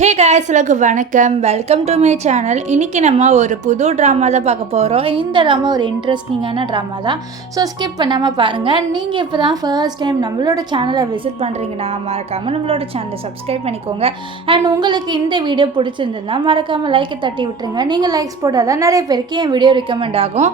Hey guys, வணக்கம். Welcome to my channel. இன்றைக்கி நம்ம ஒரு புது ட்ராமா தான் பார்க்க போகிறோம். இந்த ட்ராமா ஒரு இன்ட்ரெஸ்டிங்கான ட்ராமா தான். ஸோ ஸ்கிப் பண்ணாமல் பாருங்கள். நீங்கள் இப்போ தான் ஃபர்ஸ்ட் டைம் நம்மளோட சேனலை விசிட் பண்ணுறீங்கன்னா மறக்காமல் நம்மளோட சேனலை சப்ஸ்கிரைப் பண்ணிக்கோங்க. அண்ட் உங்களுக்கு இந்த வீடியோ பிடிச்சிருந்ததுன்னா மறக்காமல் லைக்கை தட்டி விட்டுருங்க. நீங்கள் லைக்ஸ் போட்டால் தான் நிறைய பேருக்கு என் வீடியோ ரெக்கமெண்ட் ஆகும்.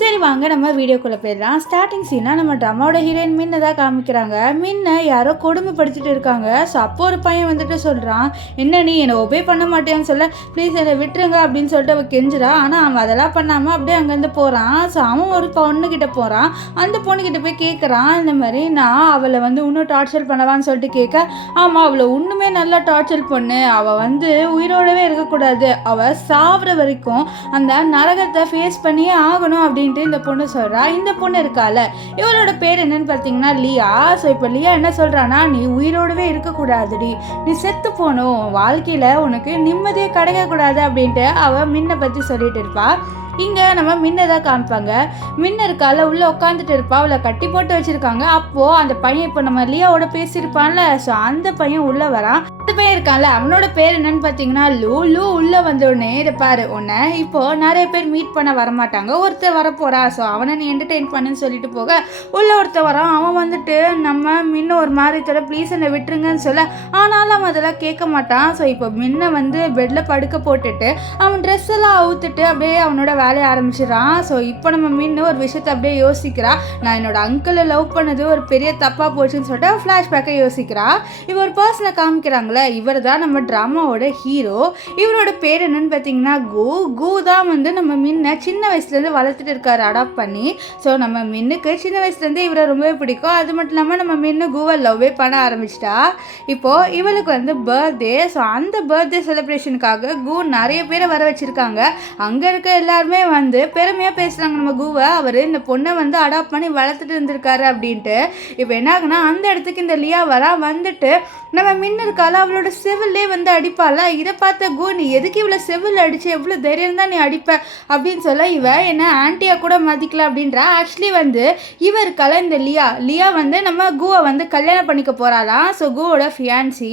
சரி வாங்க நம்ம வீடியோக்குள்ளே போயிடலாம். ஸ்டார்டிங் சீனாக நம்ம ட்ராமாவோட ஹீரோயின் மின்னை தான் காமிக்கிறாங்க. மின்னை யாரோ கொடுமைப்படுத்திட்டு இருக்காங்க. ஸோ அப்போ ஒரு பையன் வந்துட்டு சொல்கிறான், என்ன நீ என்னை ஒபே பண்ண மாட்டேன்னு சொல்ல, ப்ளீஸ் என்னை விட்டுருங்க அப்படின்னு சொல்லிட்டு அவள் கெஞ்சுறா. ஆனால் அவன் அதெல்லாம் பண்ணாமல் அப்படியே அங்கேருந்து போகிறான். ஸோ அவன் ஒரு பொண்ணுக்கிட்ட போகிறான். அந்த பொண்ணுக்கிட்ட போய் கேட்குறான், இந்த மாதிரி நான் அவளை இன்னும் டார்ச்சர் பண்ணவான்னு சொல்லிட்டு கேட்க, ஆமாம் அவளை இன்னுமே நல்லா டார்ச்சர் பண்ணு, அவள் உயிரோடவே இருக்கக்கூடாது, அவள் சாப்பிட்ற வரைக்கும் அந்த நரகத்தை ஃபேஸ் பண்ணியே ஆகணும் அப்படின்ட்டு இந்த பொண்ணு சொல்கிறா. இந்த பொண்ணு இருக்கால, இவளோட பேர் என்னன்னு பார்த்தீங்கன்னா லியா. ஸோ இப்போ லியா என்ன சொல்கிறான்னா, நீ உயிரோடவே இருக்கக்கூடாதுடி, நீ செத்து போகணும், வாழ்க்கையில் உனக்கு நிம்மதியே கிடைக்கக்கூடாது அப்படின்ட்டு அவள் மின்னை பற்றி சொல்லிட்டு இருப்பா. இங்கே நம்ம மின்னை தான் காமிப்பாங்க. மின்ன இருக்கால உள்ளே உட்காந்துட்டு இருப்பா, அவளை கட்டி போட்டு வச்சுருக்காங்க. அப்போது அந்த பையன் இப்போ நம்ம லியாவோட பேசியிருப்பான்ல, ஸோ அந்த பையன் உள்ளே வரான். அந்த பையன் இருக்கான்ல, அவனோட பேர் என்னன்னு பார்த்தீங்கன்னா லூ. உள்ளே வந்தோடனே இதை பாரு, உன்னை இப்போது நிறைய பேர் மீட் பண்ண வரமாட்டாங்க, ஒருத்தர் வரப்போறா, ஸோ அவனை நீ என்டர்டெயின் பண்ணுன்னு சொல்லிட்டு போக உள்ள ஒருத்தர் வரான். அவன் வந்துட்டு நம்ம மின்ன ஒரு மாதிரி தர, ப்ளீஸ் என்னை விட்டுருங்கன்னு சொல்ல, ஆனாலும் அவன் அதெல்லாம் கேட்க மாட்டான். ஸோ இப்போ மின்னை பெட்டில் படுக்க போட்டுட்டு அவன் ட்ரெஸ் எல்லாம் அவுத்துட்டு அப்படியே அவனோட வேலையை ஆரம்பிச்சிடறான். ஸோ இப்போ நம்ம மின்னு ஒரு விஷயத்தை அப்படியே யோசிக்கிறா, நான் என்னோட அங்கிளை லவ் பண்ணது ஒரு பெரிய தப்பாக போச்சுன்னு சொல்லிட்டு ஃப்ளாஷ்பேக்கை யோசிக்கிறா. இவர் ஒரு பர்சனை காமிக்கிறாங்களே, இவர் தான் நம்ம ட்ராமாவோட ஹீரோ. இவரோட பேர் என்னன்னு பார்த்தீங்கன்னா கூ தான் நம்ம மின்னை சின்ன வயசுலேருந்து வளர்த்துட்டு இருக்காரு அடாப்ட் பண்ணி. ஸோ நம்ம மின்னுக்கு சின்ன வயசுலேருந்து இவரை ரொம்பவே பிடிக்கும். அது மட்டும் இல்லாமல் நம்ம மின்னு கூவை லவ்வே பண்ண ஆரம்பிச்சிட்டா. இப்போது இவளுக்கு பர்த்டே. ஸோ அந்த பர்த்டே செலிப்ரேஷனுக்காக கூ நிறைய பேரை வர வச்சுருக்காங்க. அங்கே இருக்க எல்லாருமே பெருமையாக பேசுகிறாங்க நம்ம கூவை, அவர் இந்த பொண்ணை அடாப்ட் பண்ணி வளர்த்துட்டு இருந்திருக்காரு அப்படின்ட்டு. இப்போ என்ன ஆகுனா, அந்த இடத்துக்கு இந்த லியா வந்துட்டு நம்ம மின்னு இருக்கால அவளோட செவிலே அடிப்பாள. இதை பார்த்த கூ, நீ எதுக்கு இவ்வளோ செவில் அடிச்சு, எவ்வளோ தைரியம் தான் நீ அடிப்ப அப்படின்னு சொல்ல, இவ என்ன ஆன்ட்டியாக கூட மதிக்கல அப்படின்றா. ஆக்சுவலி இவ இருக்கால இந்த லியா நம்ம கூவை கல்யாணம் பண்ணிக்க போகிறாளாம். So கூவோட fiancée.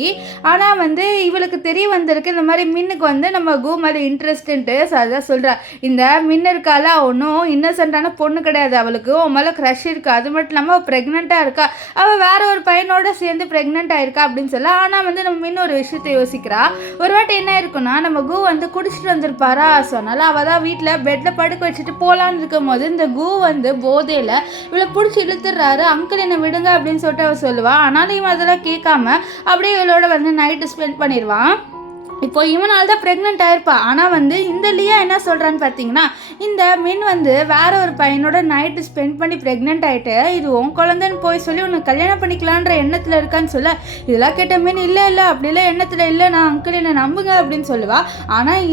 ஆனால் இவளுக்கு தெரிய வந்திருக்கு இந்த மாதிரி மின்னுக்கு நம்ம கூ மேலே இன்ட்ரெஸ்ட்டுன்ட்டு. ஸோ அதான் சொல்கிறா, இந்த மின்ன இருக்கால ஒன்றும் இன்னசென்ட்டான பொண்ணு கிடையாது, அவளுக்கு உன் மேலே க்ரஷ் இருக்கு, அது மட்டும் இல்லாமல் அவள் ப்ரெக்னெண்ட்டாக இருக்கா, அவள் வேற ஒரு பையனோட சேர்ந்து ப்ரெக்னெண்ட் ஆயிருக்கா அப்படின்னு சொல்ல. ஆனால் நம்ம மின்ன ஒரு விஷயத்தை யோசிக்கிறா. ஒரு வாட்டி என்ன இருக்குன்னா, நம்ம கூ குடிச்சிட்டு வந்திருப்பாரா. ஸோ அதனால் அவள் தான் வீட்டில் பெட்டில் படுக்க வச்சுட்டு போகலான்னு இருக்கும் போது இந்த கூ போதையில் இவளை பிடிச்சி இழுத்துடுறாரு. அங்கிள் என்னை விடுங்க அப்படின்னு சொல்லிட்டு அவள் சொல்லுவாள். ஆனாலும் இவன் அதெல்லாம் கேட்காம அப்படியே இவளோட நைட்டு ஸ்பெண்ட் பண்ணிடுவான். இப்போ இவனால் தான் ப்ரெக்னென்ட் ஆயிருப்பா. ஆனால் இந்த லியா என்ன சொல்கிறான்னு பார்த்தீங்கன்னா, இந்த மின் வேற ஒரு பையனோட நைட்டு ஸ்பெண்ட் பண்ணி ப்ரெக்னென்ட் ஆகிட்டு, இது உன் குழந்தைன்னு போய் சொல்லி உனக்கு கல்யாணம் பண்ணிக்கலான்ற எண்ணத்தில் இருக்கான்னு சொல்ல, இதெல்லாம் கேட்ட மீன் இல்லை அப்படிலாம் எண்ணத்தில் இல்லை, நான் அங்கிள் என்னை நம்புங்க அப்படின்னு சொல்லுவா. ஆனால்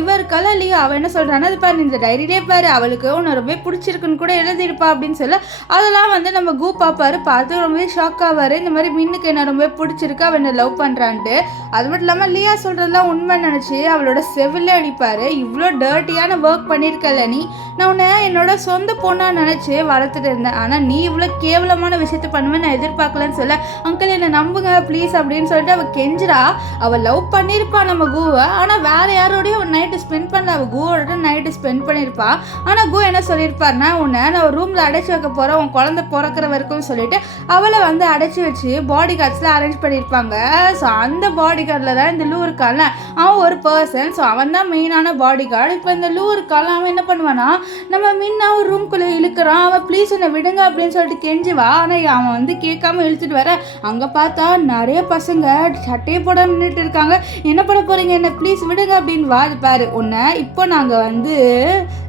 இவர் லியா அவள் என்ன சொல்கிறான்னா, அது பாரு இந்த டைரியிலே பாரு, அவளுக்கு உன்னை ரொம்ப பிடிச்சிருக்குன்னு கூட எழுதியிருப்பா அப்படின்னு சொல்ல, அதெல்லாம் நம்ம கூ பார்ப்பாரு. பார்த்து ரொம்பவே ஷாக் ஆவார். இந்த மாதிரி மின்னுக்கு என்ன ரொம்ப பிடிச்சிருக்கு, அவன் என்ன லவ் பண்ணுறான்ட்டு. அது மட்டும் இல்லாமல் லியா சொல்கிறது உண்மை நினைச்சு அவளோட செவிலே அடிப்பாரு. இவ்வளோ டர்ட்டியான ஒர்க் பண்ணியிருக்கல நீ, நான் உன்னை என்னோட சொந்த பொண்ணா நினைச்சு வளர்த்துட்டு இருந்தேன், ஆனால் நீ இவ்வளோ கேவலமான விஷயத்த பண்ணுவேன் நான் எதிர்பார்க்கலன்னு சொல்ல, அங்கிள் என்னை நம்புங்க ப்ளீஸ் அப்படின்னு சொல்லிட்டு அவள் கெஞ்சிரா. அவள் லவ் பண்ணியிருப்பான் நம்ம கூவை, ஆனால் வேற யாரோடையும் ஒரு நைட்டு ஸ்பெண்ட் பண்ணல, அவள் கூவோட நைட்டு ஸ்பெண்ட் பண்ணியிருப்பா. ஆனால் கூ என்ன சொல்லியிருப்பாருன்னா, உன்னை நான் ஒரு ரூமில் அடைச்சி வைக்க போகிறேன், உன் குழந்தை பிறக்கிற வரைக்கும் சொல்லிட்டு அவளை அடைச்சி வச்சு பாடி கார்ட்ஸில் அரேஞ்ச் பண்ணியிருப்பாங்க. ஸோ அந்த பாடி கார்டில் தான் இந்த லூ இருக்கால, அவன் ஒரு பர்சன். ஸோ அவன் தான் மெயினான பாடி கார்டு. இப்போ இந்த லூ இருக்கால, அவன் என்ன பண்ணுவானா, நம்ம முன்ன ஒரு ரூம்குள்ளே இழுக்கிறான். அவன் ப்ளீஸ் என்னை விடுங்க அப்படின்னு சொல்லிட்டு கெஞ்சுவா. ஆனால் அவன் கேட்காம இழுத்துட்டு வர, அங்கே பார்த்தா நிறைய பசங்க சட்டையை போட நின்றுட்டு இருக்காங்க. என்ன பண்ண போகிறீங்க, என்ன ப்ளீஸ் விடுங்க அப்படின்னு வா. அது பாரு, உன்னை இப்போ நாங்கள்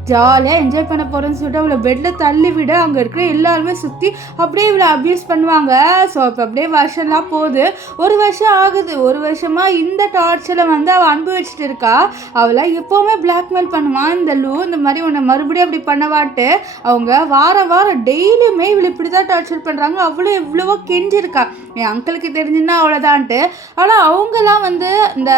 ஜாலியாக என்ஜாய் பண்ண போகிறோன்னு சொல்லிட்டு அவளை பெட்டில் தள்ளி விட, அங்கே இருக்கிற எல்லாருமே சுற்றி அப்படியே இவளை அப்யூஸ் பண்ணுவாங்க. ஸோ இப்போ அப்படியே வருஷம்லாம் போகுது. ஒரு வருஷம் ஆகுது. ஒரு வருஷமாக இந்த டார்ச்சரை அவள் அனுபவிச்சுட்டு இருக்கா. அவளை எப்போவுமே பிளாக்மெயில் பண்ணுவான் இந்த லூ, இந்த மாதிரி உன்னை மறுபடியும் அப்படி பண்ணவாட்டு. அவங்க வாரம் டெய்லியுமே இவளை இப்படி தான் டார்ச்சர் பண்ணுறாங்க. அவ்வளோ எவ்வளவோ கெஞ்சிருக்கா, என் அங்கிளுக்கு தெரிஞ்சுன்னா அவ்வளோதான்ட்டு. ஆனால் அவங்களாம் இந்த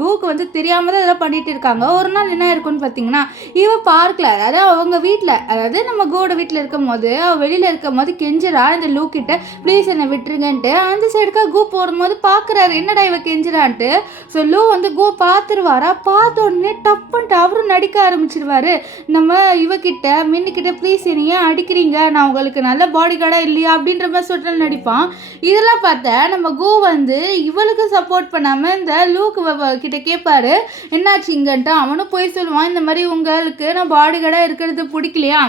கூக்கு தெரியாமல் தான் இதெல்லாம் பண்ணிகிட்டு இருக்காங்க. ஒரு நாள் என்ன இருக்குன்னு பார்த்தீங்கன்னா, இவ பார்க்கல, அதாவது அவங்க வீட்டில், அதாவது நம்ம கோட வீட்டில் இருக்கும் போது அவள் வெளியில் இருக்கும் போது கெஞ்சிரா இந்த லூ கிட்ட ப்ளீஸ் என்னை விட்டுருங்கன்ட்டு. அந்த சைடுக்கா கோ போகும்போது பார்க்குறாரு என்னடா இவ கெஞ்சிரான்ட்டு. ஸோ லூ வந்து கோ பார்த்துருவாரா, பார்த்த உடனே டப்புன்ட்டு அவரும் நடிக்க ஆரம்பிச்சிருவாரு. நம்ம இவகிட்ட மின்னுக்கிட்ட ப்ளீஸ் என்னையே அடிக்கிறீங்க, நான் உங்களுக்கு நல்ல பாடி கார்டாக இல்லையா அப்படின்ற மாதிரி சொல்லிட்டு நடிப்பான். இதெல்லாம் பார்த்தா நம்ம கோ வந்து இவளுக்கு சப்போர்ட் பண்ணாமல் இந்த லூக்கு கிட்ட கேட்பாரு என்னாச்சு இங்கன்ட்டு. அவனும் போய் சொல்லுவான் இந்த மாதிரி உங்களுக்கு நான் பாடி கார்டாக இருக்கிறது பிடிக்கலையா,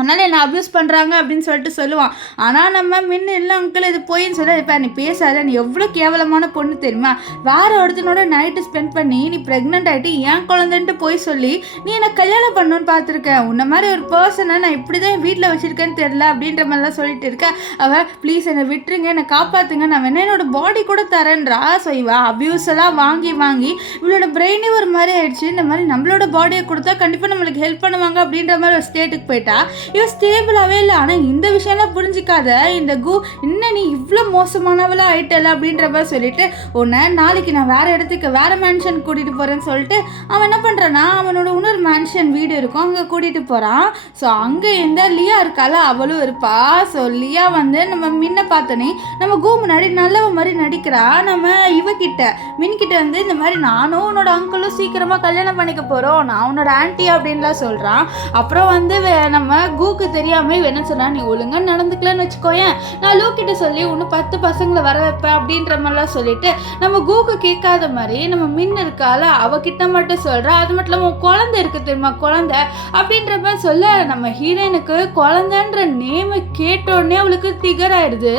அதனால் என்னை அப்யூஸ் பண்ணுறாங்க அப்படின்னு சொல்லிட்டு சொல்லுவான். ஆனால் நம்ம முன்ன இல்லை அங்கிள் இது போயின்னு சொல்ல, இப்போ நீ பேசாத, நீ எவ்வளோ கேவலமான பொண்ணு தெரியுமா, வேறு ஒருத்தனோட நைட்டு ஸ்பெண்ட் பண்ணி நீ ப்ரெக்னென்ட் ஆகிட்டு ஏன் குழந்தைன்ட்டு போய் சொல்லி நீ என்னை கல்யாணம் பண்ணணுன்னு பார்த்துருக்கேன், உன்ன மாதிரி ஒரு பர்சனை நான் இப்படி தான் என் வீட்டில் வச்சுருக்கேன்னு தெரில அப்படின்ற மாதிரிலாம் சொல்லிட்டு இருக்கேன். அவள் ப்ளீஸ் என்னை விட்டுருங்க, என்னை காப்பாற்றுங்க, நான் வேணா என்னோட பாடி கூட தரேன்றா. ஸோ இவள் அப்யூஸ் எல்லாம் வாங்கி வாங்கி இவளோட பிரெயினே ஒரு மாதிரி ஆயிடுச்சு. இந்த மாதிரி நம்மளோட பாடியை கொடுத்தா கண்டிப்பாக நம்மளுக்கு ஹெல்ப் பண்ணுவாங்க அப்படின்ற மாதிரி ஒரு ஸ்டேட்டுக்கு போயிட்டா. இவன் ஸ்டேபிளாகவே இல்லை. ஆனால் இந்த விஷயம்லாம் புரிஞ்சிக்காத இந்த கு இன்னும் நீ இவ்வளோ மோசமானவளாக ஆயிட்டல அப்படின்ற மாதிரி சொல்லிட்டு உன்னை நாளைக்கு நான் வேறு இடத்துக்கு வேறு மேன்ஷன் கூட்டிகிட்டு போகிறேன்னு சொல்லிட்டு அவன் என்ன பண்ணுறான்னா அவனோட இன்னொரு மேன்ஷன் வீடு இருக்கும் அங்கே கூட்டிகிட்டு போகிறான். ஸோ அங்கே இந்த லியா இருக்கால அவளும் இருப்பா. ஸோ லியா வந்து நம்ம மின்ன பார்த்தனே நம்ம கு முன்னாடி நல்லவ மாதிரி நடிக்கிறா. நம்ம இவகிட்ட மின்கிட்ட வந்து இந்த மாதிரி நானும் உன்னோட அங்கிளும் சீக்கிரமாக கல்யாணம் பண்ணிக்க போகிறோம், நான் உன்னோட ஆன்ட்டி அப்படின்லாம் சொல்கிறான். அப்புறம் வந்து நம்ம கூக்கு தெரியாமல் என்ன சொன்னா, நீ ஒழுங்காக நடந்துக்கலன்னு வச்சுக்கோயேன், நான் லூக்கிட்ட சொல்லி இன்னும் 10 பசங்களை வர வைப்பேன் அப்படின்ற மாதிரிலாம் சொல்லிட்டு நம்ம கூக்கு கேட்காத மாதிரி நம்ம மின் இருக்கால அவகிட்ட மட்டும் சொல்கிறா. அது மட்டும் இல்லாமல் குழந்தை இருக்கு தெரியுமா, குழந்தை அப்படின்ற மாதிரி சொல்ல நம்ம ஹீரோயினுக்கு குழந்தைன்ற நேமை கேட்டோடனே அவளுக்கு திகர் ஆயிடுது.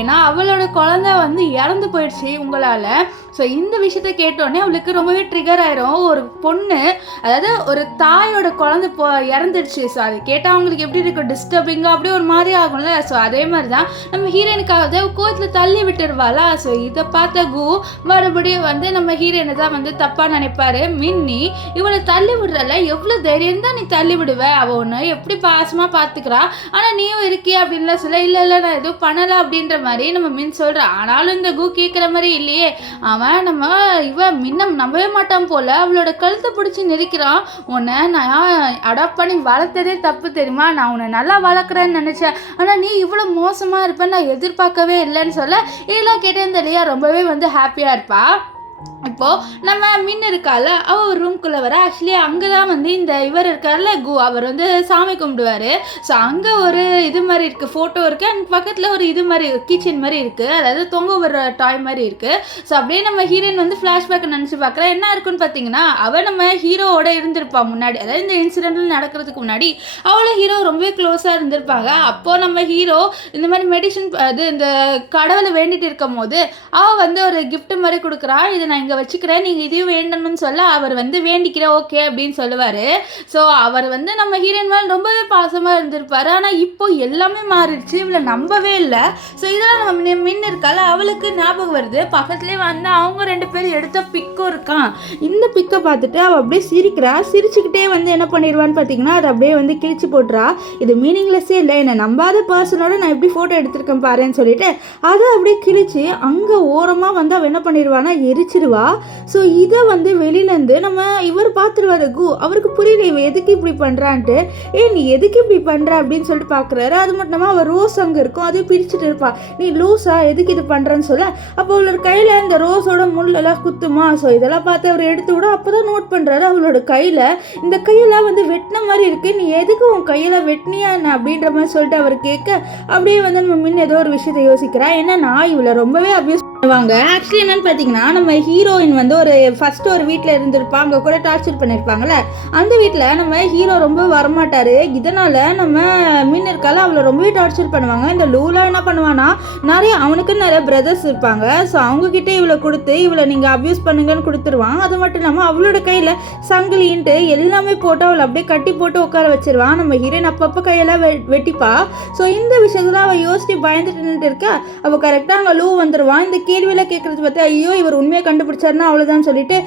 ஏன்னா அவளோட குழந்தை வந்து இறந்து போயிடுச்சு உங்களால். ஸோ இந்த விஷயத்த கேட்டோடனே அவளுக்கு ரொம்பவே ட்ரிகர் ஆயிரும். ஒரு பொண்ணு, அதாவது ஒரு தாயோட குழந்தை இறந்துடுச்சு. ஸோ அது கேட்டால் அவங்களுக்கு எப்படி இருக்கும், டிஸ்டர்பிங்காக அப்படியே ஒரு மாதிரி ஆகும்ல. ஸோ அதே மாதிரி தான் நம்ம ஹீரோயினுக்காக கோவத்தில் தள்ளி விட்டுருவாளா. ஸோ இதை பார்த்த கு மறுபடியும் வந்து நம்ம ஹீரோயினை தான் வந்து தப்பாக நினைப்பாரு. மின்னி இவளை தள்ளி விடுறல, எவ்வளோ தைரியம் தான் நீ தள்ளி விடுவ, அவள் ஒன்று எப்படி பாசமாக பார்த்துக்கிறா, ஆனால் நீயும் இருக்கியா அப்படின்லாம் சொல்ல, இல்லை இல்லை நான் எதுவும் பண்ணலை அப்படின்ற மாதிரி நம்ம மின் சொல்கிறேன். ஆனாலும் இந்த கு கேட்குற மாதிரி இல்லையே. நம்ம இவ மின்னம் நம்பவே மாட்டான் போல, அவளோட கழுத்தை பிடிச்சி நெரிக்கிறான். உன்னை நான் அடாப்ட் பண்ணி வளர்த்ததே தப்பு தெரியுமா, நான் உன்னை நல்லா வளர்க்குறேன்னு நினச்சேன், ஆனால் நீ இவ்வளோ மோசமாக இருப்பேன்னு நான் எதிர்பார்க்கவே இல்லைன்னு சொல்ல, இதெல்லாம் கேட்டேன் தெரியா ரொம்பவே வந்து ஹாப்பியாக இருப்பா. இப்போது நம்ம மின் இருக்கால அவள் ஒரு ரூம்குள்ளே வர, ஆக்சுவலி அங்கே தான் வந்து இந்த இவர் இருக்கார்ல கு, அவர் வந்து சாமி கும்பிடுவார். ஸோ அங்கே ஒரு இது மாதிரி இருக்குது, ஃபோட்டோ இருக்குது, அண்ட் பக்கத்தில் ஒரு இது மாதிரி கிச்சன் மாதிரி இருக்குது, அதாவது தொங்க ஒரு டாய் மாதிரி இருக்குது. ஸோ அப்படியே நம்ம ஹீரோயின் வந்து ஃப்ளாஷ்பேக் நினச்சி பார்க்குறேன். என்ன இருக்குன்னு பார்த்தீங்கன்னா, அவள் நம்ம ஹீரோவோட இருந்திருப்பாள் முன்னாடி, அதாவது இந்த இன்சிடென்ட் நடக்கிறதுக்கு முன்னாடி அவளை ஹீரோ ரொம்பவே க்ளோஸாக இருந்திருப்பாங்க. அப்போது நம்ம ஹீரோ இந்த மாதிரி மெடிசன் அது இந்த கடவுளை வேண்டிட்டு இருக்கும் போது அவள் வந்து ஒரு கிஃப்ட் மாதிரி கொடுக்குறா, இதை நான் இங்கே வச்சுக்கிறேன், நீங்கள் இதையும் வேண்டணும்னு சொல்ல அவர் வந்து வேண்டிக்கிறேன் ஓகே அப்படின்னு சொல்லுவார். ஸோ அவர் வந்து நம்ம ஹீரோயின் மேலே ரொம்பவே பாசமாக இருந்திருப்பார். ஆனால் இப்போ எல்லாமே மாறிடுச்சு, இவளை நம்பவே இல்லை. ஸோ இதெல்லாம் நம்ம மின் இருக்கால அவளுக்கு ஞாபகம் வருது. பக்கத்துலேயே வந்து அவங்க 2 பேரும் எடுத்த பிக்கும் இருக்கான். இந்த பிக்கை பார்த்துட்டு அவள் அப்படியே சிரிக்கிறா. சிரிச்சுக்கிட்டே வந்து என்ன பண்ணிடுவான்னு பார்த்தீங்கன்னா அதை அப்படியே வந்து கிழிச்சு போட்டுறா. இது மீனிங்லெஸ்ஸே இல்லை, என்னை நம்பாத பர்சனோட நான் எப்படி ஃபோட்டோ எடுத்திருக்கேன் பாருன்னு சொல்லிட்டு அதை அப்படியே கிழிச்சு அங்கே ஓரமாக வந்து அவள் என்ன பண்ணிடுவான்னா எரிச்சிருவா. ஸோ இதை வந்து வெளியிலேருந்து நம்ம இவர் பார்த்துருவாரு கு, அவருக்கு புரியல இவ எதுக்கு இப்படி பண்ணுறான்ட்டு. நீ எதுக்கு இப்படி பண்ணுற அப்படின்னு சொல்லிட்டு பார்க்குறாரு. அது மட்டும் இல்லாமல் அவள் ரோஸ் அங்கே இருக்கும், அதையும் பிரிச்சுட்டு இருப்பா. நீ லூஸா எதுக்கு இது பண்ணுறேன்னு சொல்ல, அப்போ அவளோட கையில் இந்த ரோஸோட முள்ளெல்லாம் குத்துமா. ஸோ இதெல்லாம் பார்த்து அவர் எடுத்து விட அப்போ தான் நோட் பண்ணுறாரு அவளோட கையில் இந்த கையெல்லாம் வந்து வெட்டின மாதிரி இருக்குது, நீ எதுக்கு உன் கையில் வெட்டினியா என்ன அப்படின்ற மாதிரி சொல்லிட்டு அவர் கேட்க அப்படியே வந்து நம்ம முன்ன ஏதோ ஒரு விஷயத்தை யோசிக்கிறா. ஏன்னா நான் இவளை ரொம்பவே அப்யூஸ் பண்ணுவாங்க. ஆக்சுவலி என்னன்னு பார்த்தீங்கன்னா நம்ம ஹீரோயின் வந்து ஒரு ஃபர்ஸ்ட் ஒரு வீட்டில் இருந்திருப்பாங்க, அங்கே கூட டார்ச்சர் பண்ணியிருப்பாங்கல்ல, அந்த வீட்டில் நம்ம ஹீரோ ரொம்ப வரமாட்டார். இதனால் நம்ம மின் இருக்கால அவளை ரொம்பவே டார்ச்சர் பண்ணுவாங்க. இந்த லூலா என்ன பண்ணுவான்னா அவனுக்கு நிறைய பிரதர்ஸ் இருப்பாங்க. ஸோ அவங்கக்கிட்ட இவளை கொடுத்து இவளை நீங்கள் அப்யூஸ் பண்ணுங்கன்னு கொடுத்துருவான். அது மட்டும் இல்லாமல் அவளோட கையில் சங்கிலின்ட்டு எல்லாமே போட்டு அவளை அப்படியே கட்டி போட்டு உட்கார வச்சிருவான். நம்ம ஹீரோயின் அப்பப்போ கையெல்லாம் வெட்டிப்பா. ஸோ இந்த விஷயத்தில் அவள் யோசிச்சு பயந்துட்டு இருக்கா. அவள் கரெக்டாக அங்கே லூ வந்துடுவான். இந்த கேள்வியெல்லாம் கேட்குறது பார்த்தா ஐயோ இவர் உண்மையை கண்டுபிடிச்சாருன்னா அவ்வளோதான் சொல்லிட்டு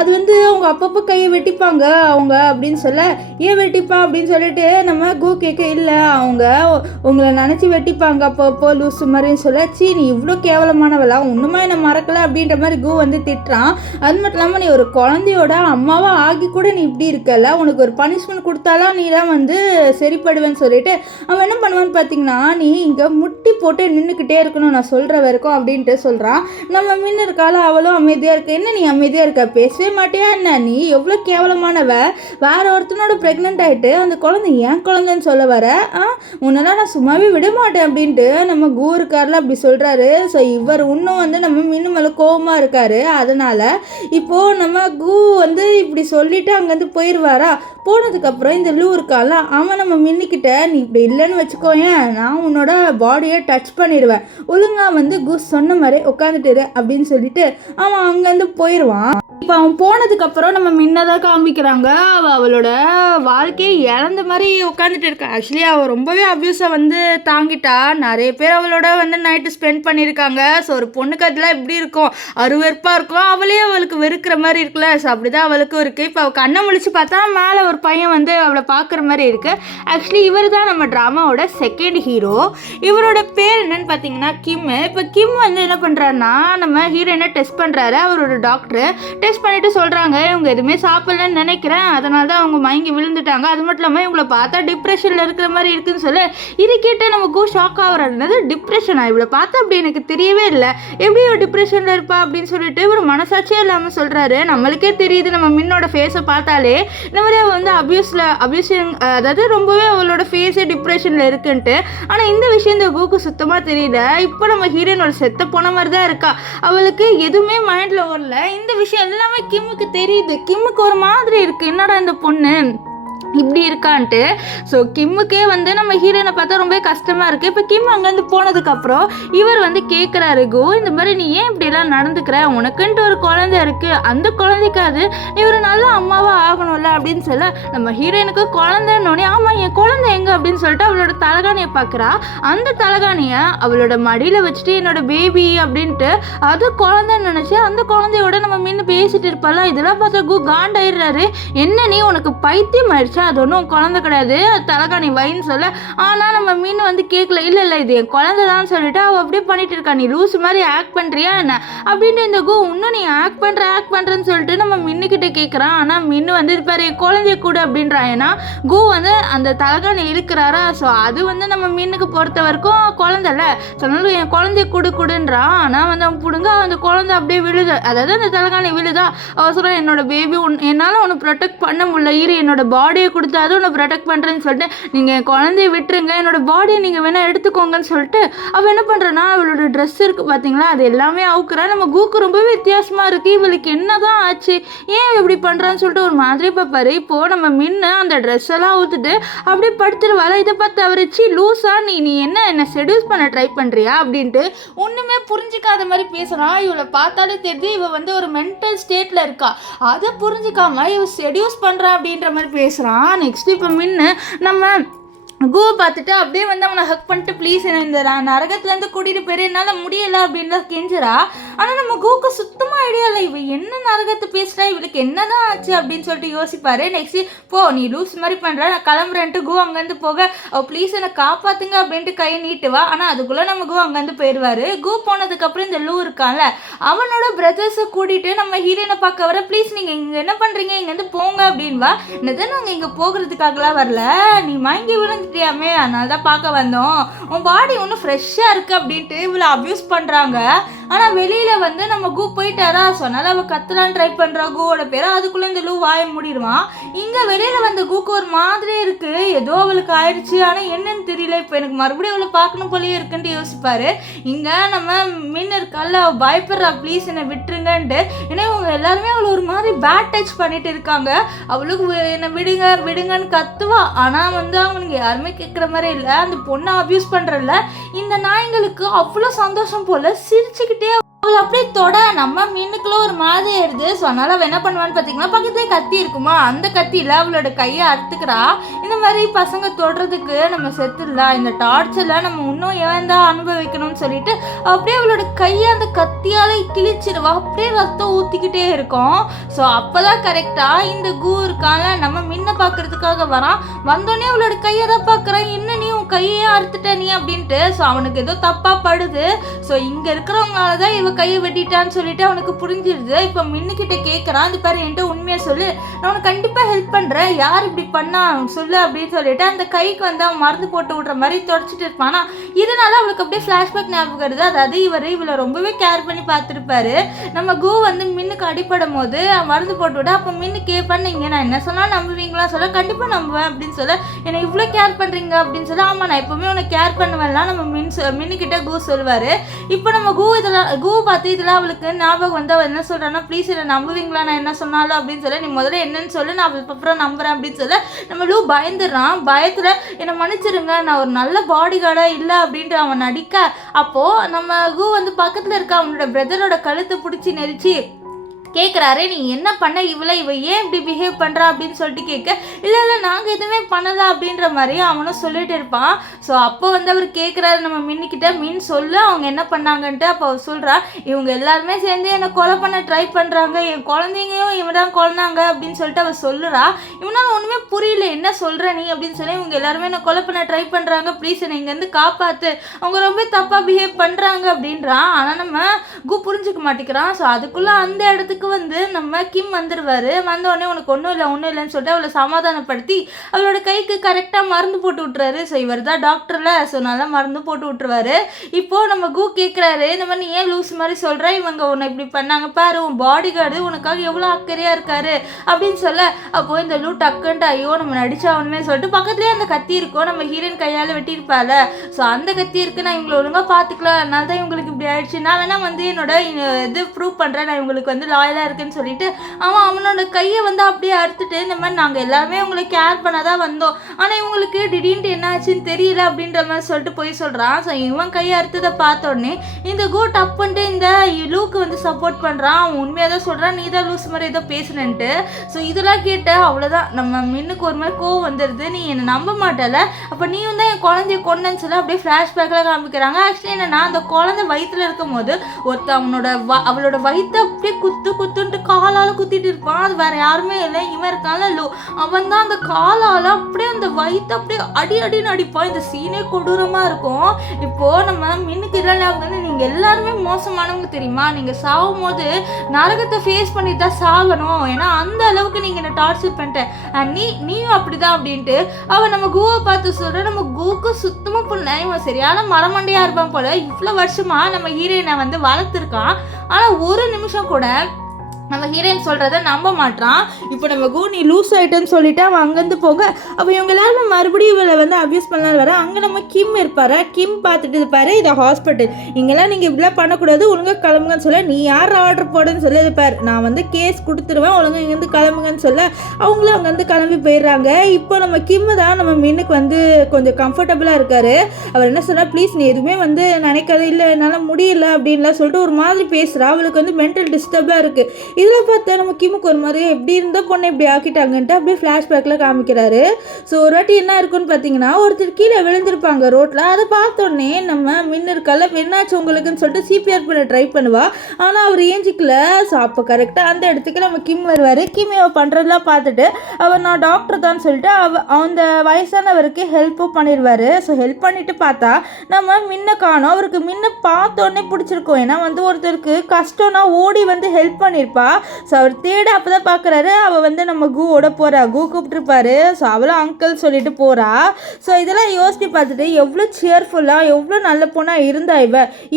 அது வந்து அவங்க அப்பப்போ கையை வெட்டிப்பாங்க அவங்க அப்படின்னு சொல்ல ஏன் வெட்டிப்பா அப்படின்னு சொல்லிட்டு நம்ம கோ கேட்க இல்லை அவங்க உங்களை நினச்சி வெட்டிப்பாங்க அப்பப்போ லூசு மாதிரின்னு சொல்ல நீ இவ்வளோ கேவலமானவளா ஒன்றுமா என்ன மறக்கலை அப்படின்ற மாதிரி கோ வந்து திட்டுறான். அது மட்டும் இல்லாமல் நீ ஒரு குழந்தையோட அம்மாவா ஆகி கூட நீ இப்படி இருக்கல, உனக்கு ஒரு பனிஷ்மெண்ட் கொடுத்தாலாம் நீலாம் வந்து சரிப்படுவேன்னு சொல்லிட்டு அவன் என்ன பண்ணுவான்னு பார்த்தீங்கன்னா நீ இங்கே முட்டி போட்டு நின்றுக்கிட்டே இருக்கணும் நான் சொல்கிற வரைக்கும் அப்படின்ட்டு சொல்கிறான். நம்ம மின்னு இருக்கால அவளும் அமைதியாக இருக்க. என்ன நீ அமைதியாக இருக்க, பேசவே மாட்டியா என்ன, நீ எவ்வளோ கேவலமானவ, வேற ஒருத்தனோட ப்ரெக்னென்ட் ஆகிட்டு அந்த குழந்தை ஏன் குழந்தைன்னு சொல்ல வர, உன்னெல்லாம் நான் சும்மாவே விட மாட்டேன் அப்படின்ட்டு நம்ம கோ இருக்கார்ல அப்படி சொல்கிறாரு. ஸோ இவர் இன்னும் வந்து நம்ம மின்னு மேலே கோபமாக இருக்காரு. அதனால் இப்போது நம்ம கோ வந்து இப்படி சொல்லிவிட்டு அங்கேருந்து போயிடுவாரா. போனதுக்கப்புறம் இந்த லூ இருக்கால அவன் நம்ம மின்னிக்கிட்ட நீ இப்படி இல்லைன்னு வச்சுக்கோயேன் நான் உன்னோட பாடியை டச் பண்ணிடுவேன், ஒழுங்காக வந்து கூஸ் சொன்ன மாதிரி உட்காந்துட்டு அப்படின்னு சொல்லிட்டு அவன் அங்கேருந்து போயிடுவான். இப்போ அவன் போனதுக்கப்புறம் நம்ம முன்னதாக காமிக்கிறாங்க அவளோட வாழ்க்கையை இழந்த மாதிரி உட்காந்துட்டு இருக்கா. ஆக்சுவலி அவள் ரொம்பவே அப்யூஸை வந்து தாங்கிட்டா. நிறைய பேர் அவளோட வந்து நைட்டு ஸ்பெண்ட் பண்ணியிருக்காங்க. ஸோ ஒரு பொண்ணுக்கு அதெல்லாம் எப்படி இருக்கும், அருவெறுப்பாக இருக்கும், அவளே அவளுக்கு வெறுக்கிற மாதிரி இருக்குல்ல. ஸோ அப்படி தான் அவளுக்கும் இருக்குது. இப்போ அவள் கண்ணை முழிச்சு பார்த்தா மேலே ஒரு பையன் வந்து அவளை பார்க்குற மாதிரி இருக்குது. ஆக்சுவலி இவர் தான் நம்ம ட்ராமாவோட செகண்ட் ஹீரோ. இவரோட பேர் என்னன்னு பார்த்தீங்கன்னா கிம். இப்போ கிம் வந்து என்ன பண்ணுறாருன்னா நம்ம ஹீரோயினை டெஸ்ட் பண்ணுறாரு. அவரோட டாக்டர் டெஸ்ட் பண்ணிட்டு சொல்கிறாங்க இவங்க எதுவுமே சாப்பிட்லன்னு நினைக்கிறேன், அதனால தான் அவங்க மயங்கி விழுந்துட்டாங்க, அது மட்டும் இல்லாமல் இவங்களை பார்த்தா டிப்ரெஷனில் இருக்கிற மாதிரி இருக்குதுன்னு சொல்லி இது கேட்டு நமக்கு ஷாக் ஆகுறது. டிப்ரெஷனா, இவளை பார்த்தா அப்படி எனக்கு தெரியவே இல்லை, எப்படி ஒரு டிப்ரெஷனில் இருப்பா அப்படின்னு சொல்லிட்டு ஒரு மனசாட்சியே இல்லாமல் சொல்கிறாரு. நம்மளுக்கே தெரியுது நம்ம மின்னோட ஃபேஸை பார்த்தாலே இந்த மாதிரி அவள் வந்து அபியூஷன் அதாவது ரொம்பவே அவளோட ஃபேஸே டிப்ரெஷனில் இருக்குன்ட்டு. ஆனால் இந்த விஷயம் இந்த கூக்கு சுத்தமாக தெரியல. இப்போ நம்ம ஹீரோயினோட செத்த போன மாதிரி தான் இருக்கா, அவளுக்கு எதுவுமே மைண்டில் வரல. இந்த விஷயம் எல்லாமே கிம்முக்கு தெரியுது. கிம்முக்கு ஒரு மாதிரி இருக்குது, என்னடா இந்த பொண்ணு இப்படி இருக்கான்ட்டு. ஸோ கிம்முக்கே வந்து நம்ம ஹீரோயினை பார்த்தா ரொம்ப கஷ்டமாக இருக்குது. இப்போ கிம் அங்கேருந்து போனதுக்கப்புறம் இவர் வந்து கேட்குறாரு கோ இந்த மாதிரி நீ ஏன் இப்படிலாம் நடந்துக்கிற, உனக்குன்ட்டு ஒரு குழந்தை இருக்குது, அந்த குழந்தைக்காது நீ ஒரு நல்ல அம்மாவாக ஆகணும்ல அப்படின்னு சொல்ல நம்ம ஹீரோயினுக்கு குழந்தைன்னொடனே ஆமாம் என் குழந்தை எங்கே அப்படின்னு சொல்லிட்டு அவளோட தலகாணியை பார்க்குறா. அந்த தலகாணியை அவளோட மடியில் வச்சுட்டு என்னோட பேபி அப்படின்ட்டு அது குழந்தைன்னு நினச்சி அந்த குழந்தையோட நம்ம மீன் பேசிட்டு இருப்பாளா. இதெல்லாம் பார்த்தா கோ காண்டாயிடுறாரு. என்ன நீ உனக்கு பைத்தியம் ஆயிடுச்சு, அது ஒன்றும் குழந்தை கிடையாது, தலகாணி வைன்னு சொல்ல. ஆனால் நம்ம மீன் வந்து கேட்கல, இல்லை இல்லை இது என் குழந்தை தான் சொல்லிட்டு அவள் அப்படியே பண்ணிட்டு இருக்கா, நீ லூஸ் மாதிரி ஆக்ட் பண்ணுறியா என்ன அப்படின்ட்டு இந்த கோ இன்னும் நீ ஆக்ட் பண்ணுறேன்னு சொல்லிட்டு நம்ம மின்னுக்கிட்ட கேட்குறான். ஆனால் மின்னு வந்து இருப்பாரு என் குழந்தைய கூட அப்படின்றான். ஏன்னா கோ வந்து அந்த தலகாணி இருக்கிறாரா. ஸோ அது வந்து நம்ம மீனுக்கு பொறுத்த வரைக்கும் குழந்தைல சொன்னாலும் என் குழந்தைய கொடுன்றான். ஆனால் வந்து அவன் பிடுங்க அந்த குழந்தை அப்படியே விழுது, அதாவது அந்த தலகாணி விழுதா. அவன் சொல்கிறான் என்னோட பேபி என்னால் உன்னை ப்ரொடெக்ட் பண்ண முடியல, இரு என்னோட பாடியை கொடுத்தாது உன்னை ப்ரொடெக்ட் பண்ணுறேன்னு சொல்லிட்டு நீங்கள் என் குழந்தைய விட்டுருங்க, என்னோட பாடியை நீங்கள் வேணால் எடுத்துக்கோங்கன்னு சொல்லிட்டு அவள் என்ன பண்ணுறனா அவளோட ட்ரெஸ் இருக்குது பார்த்தீங்களா அது எல்லாமே அவுக்குறா. நம்ம கூக்கு ரொம்பவே வித்தியாசமாக இருக்குது, இவளுக்கு என்ன தான் ஆச்சு ஏன் இப்படி பண்ணுறான்னு சொல்லிட்டு ஒரு மாதிரி பார்ப்பாரு. இப்போது நம்ம முன்ன அந்த ட்ரெஸ் எல்லாம் ஊற்றுட்டு அப்படியே படுத்துருவாள். இதை பார்த்து அவரைச்சி லூஸா நீ என்ன செடியூஸ் பண்ண ட்ரை பண்ணுறியா அப்படின்ட்டு ஒன்றுமே புரிஞ்சிக்காத மாதிரி பேசுகிறான். இவளை பார்த்தாலே தெரியுது இவள் வந்து ஒரு மென்டல் ஸ்டேட்டில் இருக்கா, அதை புரிஞ்சிக்காம இவள் செடியூஸ் பண்ணுறா அப்படின்ற மாதிரி பேசுகிறான். நெக்ஸ்ட் இப்போ மின்னு நம்ம கோ பார்த்துட்டு அப்படியே வந்து அவனை ஹக் பண்ணிட்டு ப்ளீஸ் என்ன இந்த நரகத்துலேருந்து கூட்டிகிட்டு போயிரு என்னால் முடியலை அப்படின்லாம் கெஞ்சுறா. ஆனால் நம்ம கோக்கு சுத்தமாக ஐடியா இல்லை, இவ என்ன நரகத்தை பேசுகிறா, இவளுக்கு என்ன தான் ஆச்சு அப்படின்னு சொல்லிட்டு யோசிப்பார். நெக்ஸ்ட்டு போ நீ லூஸ் மாதிரி பண்ணுற நான் கிளம்புறேன்ட்டு கோ அங்கேருந்து போக அவள் ப்ளீஸ் என்னை காப்பாற்றுங்க அப்படின்ட்டு கையை நீட்டுவா. ஆனால் அதுக்குள்ளே நம்ம கோ அங்கேருந்து போயிடுவார். கோ போனதுக்கப்புறம் இந்த லூ இருக்கான்ல அவனோட பிரதர்ஸை கூட்டிகிட்டு நம்ம ஹீரோயினை பார்க்க வர ப்ளீஸ் நீங்கள் இங்கே என்ன பண்ணுறீங்க இங்கேருந்து போங்க அப்படின்வா. என்னதான் நாங்கள் இங்கே போகிறதுக்காகலாம் வரல, நீ மயங்கி விழுந்து அதனால தான் பார்க்க வந்தோம், உன் பாடி ஒன்றும் ஃப்ரெஷ்ஷாக இருக்குது அப்படின்ட்டு இவ்வளோ அப்யூஸ் பண்ணுறாங்க. ஆனால் வெளியில் வந்து நம்ம கூ போயிட்டாரா சொன்னால அவள் கத்தலான்னு ட்ரை பண்ணுறா கூவோட பேரை. அதுக்குள்ளே இந்த லூ வாய மூடிடுவான். இங்கே வெளியில் வந்த கூக்கு ஒரு மாதிரியே இருக்குது, ஏதோ அவளுக்கு ஆயிடுச்சு ஆனால் என்னன்னு தெரியல, இப்போ எனக்கு மறுபடியும் அவளை பார்க்கணும் போலயே இருக்குன்ட்டு யோசிப்பார். இங்கே நம்ம மீன் இருக்கால அவள் பயப்படுறா ப்ளீஸ் என்னை விட்டுருங்கன்ட்டு. ஏன்னா இவங்க எல்லாருமே அவளை ஒரு மாதிரி பேட் டச் பண்ணிட்டு இருக்காங்க. அவளுக்கு என்னை விடுங்கன்னு கத்துவா. ஆனால் வந்து அவனுக்கு யாருமே கேட்குற மாதிரி இல்லை. அந்த பொண்ணை அபியூஸ் பண்ணுறல இந்த நாய்களுக்கு அவ்வளோ சந்தோஷம் போல் சிரிச்சுக்கிட்டே அவளை அப்படியே தொட நம்ம மீனுக்குள்ள ஒரு மாதிரி ஆயிடுது. ஸோ அதனால் அவள் என்ன பண்ணுவான்னு பார்த்தீங்கன்னா பக்கத்துலேயே கத்தி இருக்குமா, அந்த கத்தியில் அவளோட கையை அறுத்துக்கிறா. இந்த மாதிரி பசங்க தொடுறதுக்கு நம்ம செத்துடலாம், இந்த டார்ச்சரில் நம்ம இன்னும் ஏன் தான் அனுபவிக்கணும்னு சொல்லிட்டு அப்படியே அவளோட கையை அந்த கத்தியால் கிழிச்சிடுவா. அப்படியே ரத்தம் ஊற்றிக்கிட்டே இருக்கும். ஸோ அப்போ தான் கரெக்டாக இந்த கூ இருக்கால நம்ம மின்ன பார்க்கறதுக்காக வரான். வந்தோடனே அவளோட கையை தான் பார்க்குறான், என்ன நீ உன் கையே அறுத்துட்ட நீ அப்படின்ட்டு. ஸோ அவனுக்கு ஏதோ தப்பாக படுது. ஸோ இங்கே இருக்கிறவங்களால தான் இவ கையை வெட்டிட்டான்னு சொல்லிட்டு அவனுக்கு புரிஞ்சிடுது. இப்போ மின்னுக்கிட்ட கேட்குறான், இது பாரு என்கிட்ட உண்மையாக சொல்லு, நான் உனக்கு கண்டிப்பாக ஹெல்ப் பண்ணுறேன், யார் இப்படி பண்ணா சொல்லு அப்படின்னு சொல்லிட்டு அந்த கைக்கு வந்து அவன் மருந்து போட்டு விட்ற மாதிரி தொடச்சிட்டு இருப்பானா. இதனால அவளுக்கு அப்படியே ஃப்ளாஷ்பேக் ஞாபகம் வருது. அதாவது இவளை ரொம்பவே கேர் பண்ணி பார்த்துருப்பாரு. நம்ம கூ வந்து மின்னுக்கு அடிப்படும் போது மருந்து போட்டு விட அப்போ மின்னு கேட்பான்னு, நீங்கள் நான் என்ன சொன்னால் நம்புவீங்களா சொல்ல, கண்டிப்பாக நம்புவேன் அப்படின்னு சொல்ல, என்னை இவ்வளோ கேர் பண்ணுறீங்க அப்படின்னு சொல்ல, ஆமாம் நான் எப்போவுமே உன்னை கேர் பண்ணுவேன்லாம் நம்ம மின்னுக்கிட்ட கூ சொல்லுவார். இப்போ நம்ம கூ பார்த்து இதெல்லாம் அவளுக்கு ஞாபகம் வந்து அவள் என்ன சொல்கிறான்னா, ப்ளீஸ் என்னை நம்புவீங்களா நான் என்ன சொன்னாலும் அப்படின்னு சொல்ல, நீ முதல்ல என்னன்னு சொல்லு நான் அப்புறம் நம்புறேன் அப்படின்னு சொல்ல, நம்ம லூ பயந்துடுறான். பயத்தில் என்னை மன்னிச்சிருங்க நான் ஒரு நல்ல பாடி கார்டாக இல்லை அப்படின்ட்டு அவன் நடிக்க, அப்போது நம்ம கூ வந்து பக்கத்தில் இருக்க அவனோட பிரதரோட கழுத்தை பிடிச்சி நெரிச்சு கேட்குறாரு, நீ என்ன பண்ண இவ ஏன் இப்படி பிஹேவ் பண்ணுறா அப்படின்னு சொல்லிட்டு கேட்க, இல்லை நாங்கள் எதுவுமே பண்ணலை அப்படின்ற மாதிரி அவனும் சொல்லிட்டு இருப்பான். ஸோ அப்போ வந்து அவர் கேட்குறாரு நம்ம மின்னிக்கிட்ட, மின் சொல்லு அவங்க என்ன பண்ணாங்கன்ட்டு. அப்போ அவர் சொல்கிறா, இவங்க எல்லாருமே சேர்ந்து என்னை கொலை பண்ண ட்ரை பண்ணுறாங்க, என் குழந்தைங்களையும் இவன் தான் கொலைனாங்க அப்படின்னு சொல்லிட்டு அவர் சொல்லுறா. இவனால் ஒன்றுமே புரியல, என்ன சொல்கிற நீ அப்படின்னு சொல்லி, இவங்க எல்லாருமே என்னை கொலை பண்ண ட்ரை பண்ணுறாங்க, ப்ளீஸ் என்னை இங்கேருந்து காப்பாற்று, அவங்க ரொம்ப தப்பாக பிஹேவ் பண்ணுறாங்க அப்படின்றான். ஆனால் நம்ம புரிஞ்சுக்க மாட்டேங்கிறான். ஸோ அதுக்குள்ளே அந்த இடத்துக்கு வந்து நம்ம கிம் வந்துடுவார். வந்தோடனே உனக்கு ஒன்றும் இல்லைன்னு சொல்லிட்டு அவளை சமாதானப்படுத்தி அவளோட கைக்கு கரெக்டாக மருந்து போட்டு விட்டுறாரு. ஸோ இவர் தான் டாக்டரில், ஸோ நல்லா மருந்து போட்டு விட்டுருவாரு. இப்போது நம்ம கூ கேட்குறாரு, இந்த மாதிரி நீ ஏன் லூஸ் மாதிரி சொல்கிற, இவங்க உன்னை இப்படி பண்ணாங்க பாரு, உன் பாடி கார்டு உனக்காக எவ்வளோ அக்கறையாக இருக்காரு அப்படின்னு சொல்ல, அப்போது இந்த லூ டக்குன்ட்டு ஐயோ நம்ம நடிச்சாகணுமே சொல்லிட்டு பக்கத்துலேயே அந்த கத்தி இருக்கும், நம்ம ஹீரோயின் கையால் வெட்டியிருப்பாள். ஸோ அந்த கத்தி இருக்குது, நான் இவங்களை ஒழுங்காக பார்த்துக்கலாம், அதனால தான் இவங்களுக்கு இப்படி ஆயிடுச்சு, நான் வேணால் வந்து என்னோட இது ப்ரூவ் பண்ணுறேன், நான் இவங்களுக்கு வந்து லாயலாக இருக்குன்னு சொல்லிட்டு அவனோட கையை வந்து அப்படியே அறுத்துட்டு, இந்த மாதிரி நாங்கள் எல்லாருமே உங்களை கேர் பண்ண தான் வந்தோம், ஆனால் இவங்களுக்கு திடீர்னு என்ன ஆச்சுன்னு தெரியல அப்படின்ற மாதிரி சொல்லிட்டு போய் சொல்கிறான். ஸோ இவன் கையை அறுத்ததை பார்த்தோடனே இந்த கோ டப்புன்ட்டு இந்த லூக்கு வந்து சப்போர்ட் பண்ணுறான். அவன் உண்மையாக தான் சொல்கிறான், நீ தான் லூஸ் மாதிரி ஏதோ பேசுனன்ட்டு. ஸோ இதெல்லாம் கேட்ட அவ்வளோதான் நம்ம மின்னுக்கு ஒரு மாதிரி கோவம் வந்துடுது, நீ என்னை நம்ப மாட்டல, அப்போ நீயும் தான் என் குழந்தைய கொண்டேன்னு சொல்லி அப்படியே ஃப்ளாஷ்பேக்கில் காமிக்கிறாங்க. ஆக்சுவலி என்னன்னா அந்த குழந்தை வயிற்றுல இருக்கும் போது அவளோட வயிற்று அப்படியே குத்துன்ட்டு காலால் குத்திட்டு இருப்பான். அது வேற யாருமே இல்லை, இவன் இருக்கான்ல லோ, அவன் தான் அந்த காலால் அப்படியே அந்த வயிற்று அப்படியே அடின்னு அடிப்பான். இந்த சீனே கொடூரமாக இருக்கும். இப்போது நம்ம மின்னுக்கு வந்து நீங்கள் எல்லாருமே மோசமானவங்க தெரியுமா, நீங்கள் சாகும் போது நரகத்தை ஃபேஸ் பண்ணிட்டு தான் சாகணும், ஏன்னா அந்த அளவுக்கு நீங்கள் என்னை டார்ச்சர் பண்ணிட்டேன், நீயும் அப்படிதான் அப்படின்ட்டு அவன் நம்ம கூவை பார்த்து சொல்கிற. நம்ம கூவுக்கு சுத்தமாக புள்ள, இவன் சரியான மரமண்டையாக இருப்பான் போல, இவ்வளோ வருஷமாக நம்ம ஹீரோயினை வந்து வளர்த்துருக்கான், ஆனால் ஒரு நிமிஷம் கூட நம்ம ஹீரோயின் சொல்கிறத நம்ப மாட்டான். இப்போ நம்ம கூ நீ லூஸ் ஆகிட்டேன்னு சொல்லிவிட்டு அவன் அங்கேருந்து போக, அப்போ இவங்க எல்லாரும் மறுபடியும் இவளை வந்து அப்யூஸ் பண்ணலாம் வர. அங்கே நம்ம கிம் இருப்பார். கிம் பார்த்துட்டு இருப்பார், இதை ஹாஸ்பிட்டல், இங்கெல்லாம் நீங்கள் இப்படிலாம் பண்ணக்கூடாது, ஒழுங்காக கிளம்புங்கன்னு சொல்ல, நீ யார் ஆர்டர் போடுன்னு சொல்லி இருப்பார், நான் வந்து கேஸ் கொடுத்துருவேன், ஒழுங்காக இங்கேருந்து கிளம்புங்கன்னு சொல்ல அவங்களும் அங்கேருந்து கிளம்பி போயிடுறாங்க. இப்போ நம்ம கிம் தான் நம்ம மின்னுக்கு வந்து கொஞ்சம் கம்ஃபர்டபுளாக இருக்கார். அவர் என்ன சொன்னால், ப்ளீஸ் நீ எதுவுமே வந்து நினைக்காது, இல்லை என்னால் முடியல அப்படின்லாம் சொல்லிட்டு ஒரு மாதிரி பேசுகிறா. அவளுக்கு வந்து மென்டல் டிஸ்டர்பாக இருக்குது. இதில் பார்த்தா நம்ம கிமுக்கு ஒரு மாதிரி எப்படி இருந்த பொண்ணை இப்படி ஆக்கிட்டாங்கன்ட்டு அப்படியே ஃப்ளாஷ்பேக்கில் காமிக்கிறாரு. ஸோ ஒரு வாட்டி என்ன இருக்குன்னு பார்த்தீங்கன்னா, ஒருத்தர் கீழே விழுந்திருப்பாங்க ரோட்டில், அதை பார்த்தோன்னே நம்ம மின்னிருக்கால என்னாச்சு உங்களுக்குன்னு சொல்லிட்டு சிபிஆர் பண்ண ட்ரை பண்ணுவா. ஆனால் அவர் ஏஞ்சிக்கல. ஸோ அப்போ கரெக்டாக அந்த இடத்துக்கு நம்ம கிம் வருவார். கிம் இவ பண்ணுறதெல்லாம் பார்த்துட்டு அவர் நான் டாக்டர் தான் சொல்லிட்டு அந்த வயசானவருக்கு ஹெல்ப்பும் பண்ணிடுவார். ஸோ ஹெல்ப் பண்ணிட்டு பார்த்தா நம்ம மின்ன காணோம். அவருக்கு மின்ன பார்த்தோன்னே பிடிச்சிருக்கோம், ஏன்னா வந்து ஒருத்தருக்கு கஷ்டம்னா ஓடி வந்து ஹெல்ப் பண்ணியிருப்பா. ஸோ அவர் தேட அப்போ தான் பார்க்குறாரு, அவள் வந்து நம்ம கூவோட போகிறா, கூப்பிட்டுருப்பாரு. ஸோ அவளும் அங்கிள் சொல்லிட்டு போகிறா. ஸோ இதெல்லாம் யோசித்து பார்த்துட்டு எவ்வளோ சியர்ஃபுல்லாக எவ்வளோ நல்ல பொண்ணாக இருந்தா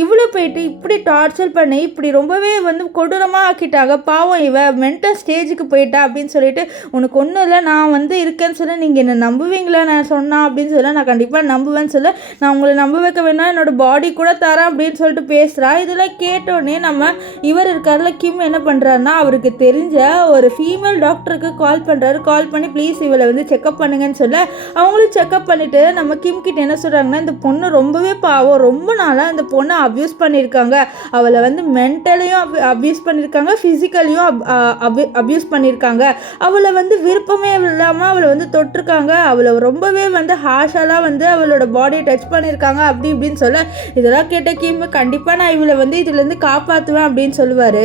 இவ்வளோ போயிட்டு இப்படி டார்ச்சர் பண்ணி இப்படி ரொம்பவே வந்து கொடூரமாக ஆக்கிட்டாங்க, பாவம் இவ மென்டல் ஸ்டேஜுக்கு போயிட்டா அப்படின்னு சொல்லிட்டு, உனக்கு ஒன்றும் இல்லை நான் வந்து இருக்கேன்னு சொல்ல, நீங்கள் என்ன நம்புவீங்களா நான் சொன்னால் அப்படின்னு சொல்ல, நான் கண்டிப்பாக நம்புவேன்னு சொல்ல, நான் உங்களை நம்ப வைக்க வேணா என்னோடய பாடி கூட தரேன் அப்படின்னு சொல்லிட்டு பேசுகிறா. இதெல்லாம் கேட்டோடனே நம்ம இவர் இருக்கார்ல கிம் என்ன பண்ணுறாரு, பண்ணுறாருன்னா அவருக்கு தெரிஞ்ச ஒரு ஃபீமேல் டாக்டருக்கு கால் பண்ணுறாரு. கால் பண்ணி ப்ளீஸ் இவளை வந்து செக்அப் பண்ணுங்கன்னு சொல்ல அவங்களும் செக்அப் பண்ணிவிட்டு நம்ம கிம் கிட்ட என்ன சொல்கிறாங்கன்னா, இந்த பொண்ணு ரொம்பவே பாவம், ரொம்ப நாளாக அந்த பொண்ணை அப்யூஸ் பண்ணியிருக்காங்க, அவளை வந்து மென்டலையும் அப்யூஸ் பண்ணியிருக்காங்க, ஃபிசிக்கலையும் அப்யூஸ் பண்ணியிருக்காங்க, அவளை வந்து விருப்பமே இல்லாமல் அவளை வந்து தொட்டிருக்காங்க, அவளை ரொம்பவே வந்து ஹாஷாலாம் வந்து அவளோட பாடியை டச் பண்ணியிருக்காங்க அப்படி இப்படின்னு சொல்ல இதெல்லாம் கேட்ட கிம் கண்டிப்பாக நான் இவளை வந்து இதுலேருந்து காப்பாற்றுவேன் அப்படின்னு சொல்லுவார்.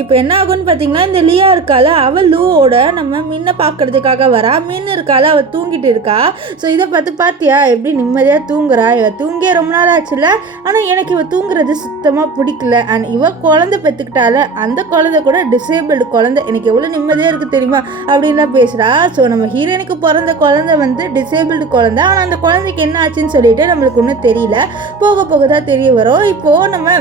இப்போ என்ன ஆகும்னு பார்த்தீங்கன்னா, இந்த லியா இருக்கால அவள் லூவோட நம்ம மின்னை பார்க்கறதுக்காக வரா. மின் இருக்கால அவள் தூங்கிட்டு இருக்கா. ஸோ இதை பார்த்தியா எப்படி நிம்மதியாக தூங்குறா, இவள் தூங்கியே ரொம்ப நாள் ஆச்சுல, ஆனால் எனக்கு இவள் தூங்குறது சுத்தமாக பிடிக்கல, அண்ட் இவள் குழந்தை பெற்றுக்கிட்டால அந்த குழந்தை கூட டிசேபிள்டு குழந்தை, எனக்கு எவ்வளோ நிம்மதியாக இருக்குது தெரியுமா அப்படின்லாம் பேசுகிறா. ஸோ நம்ம ஹீரோயினுக்கு பிறந்த குழந்தை வந்து டிசேபிள்டு குழந்தை, ஆனால் அந்த குழந்தைக்கு என்ன ஆச்சுன்னு சொல்லிட்டு நம்மளுக்கு ஒன்றும் தெரியல, போக போக தான் தெரிய வரும். இப்போது நம்ம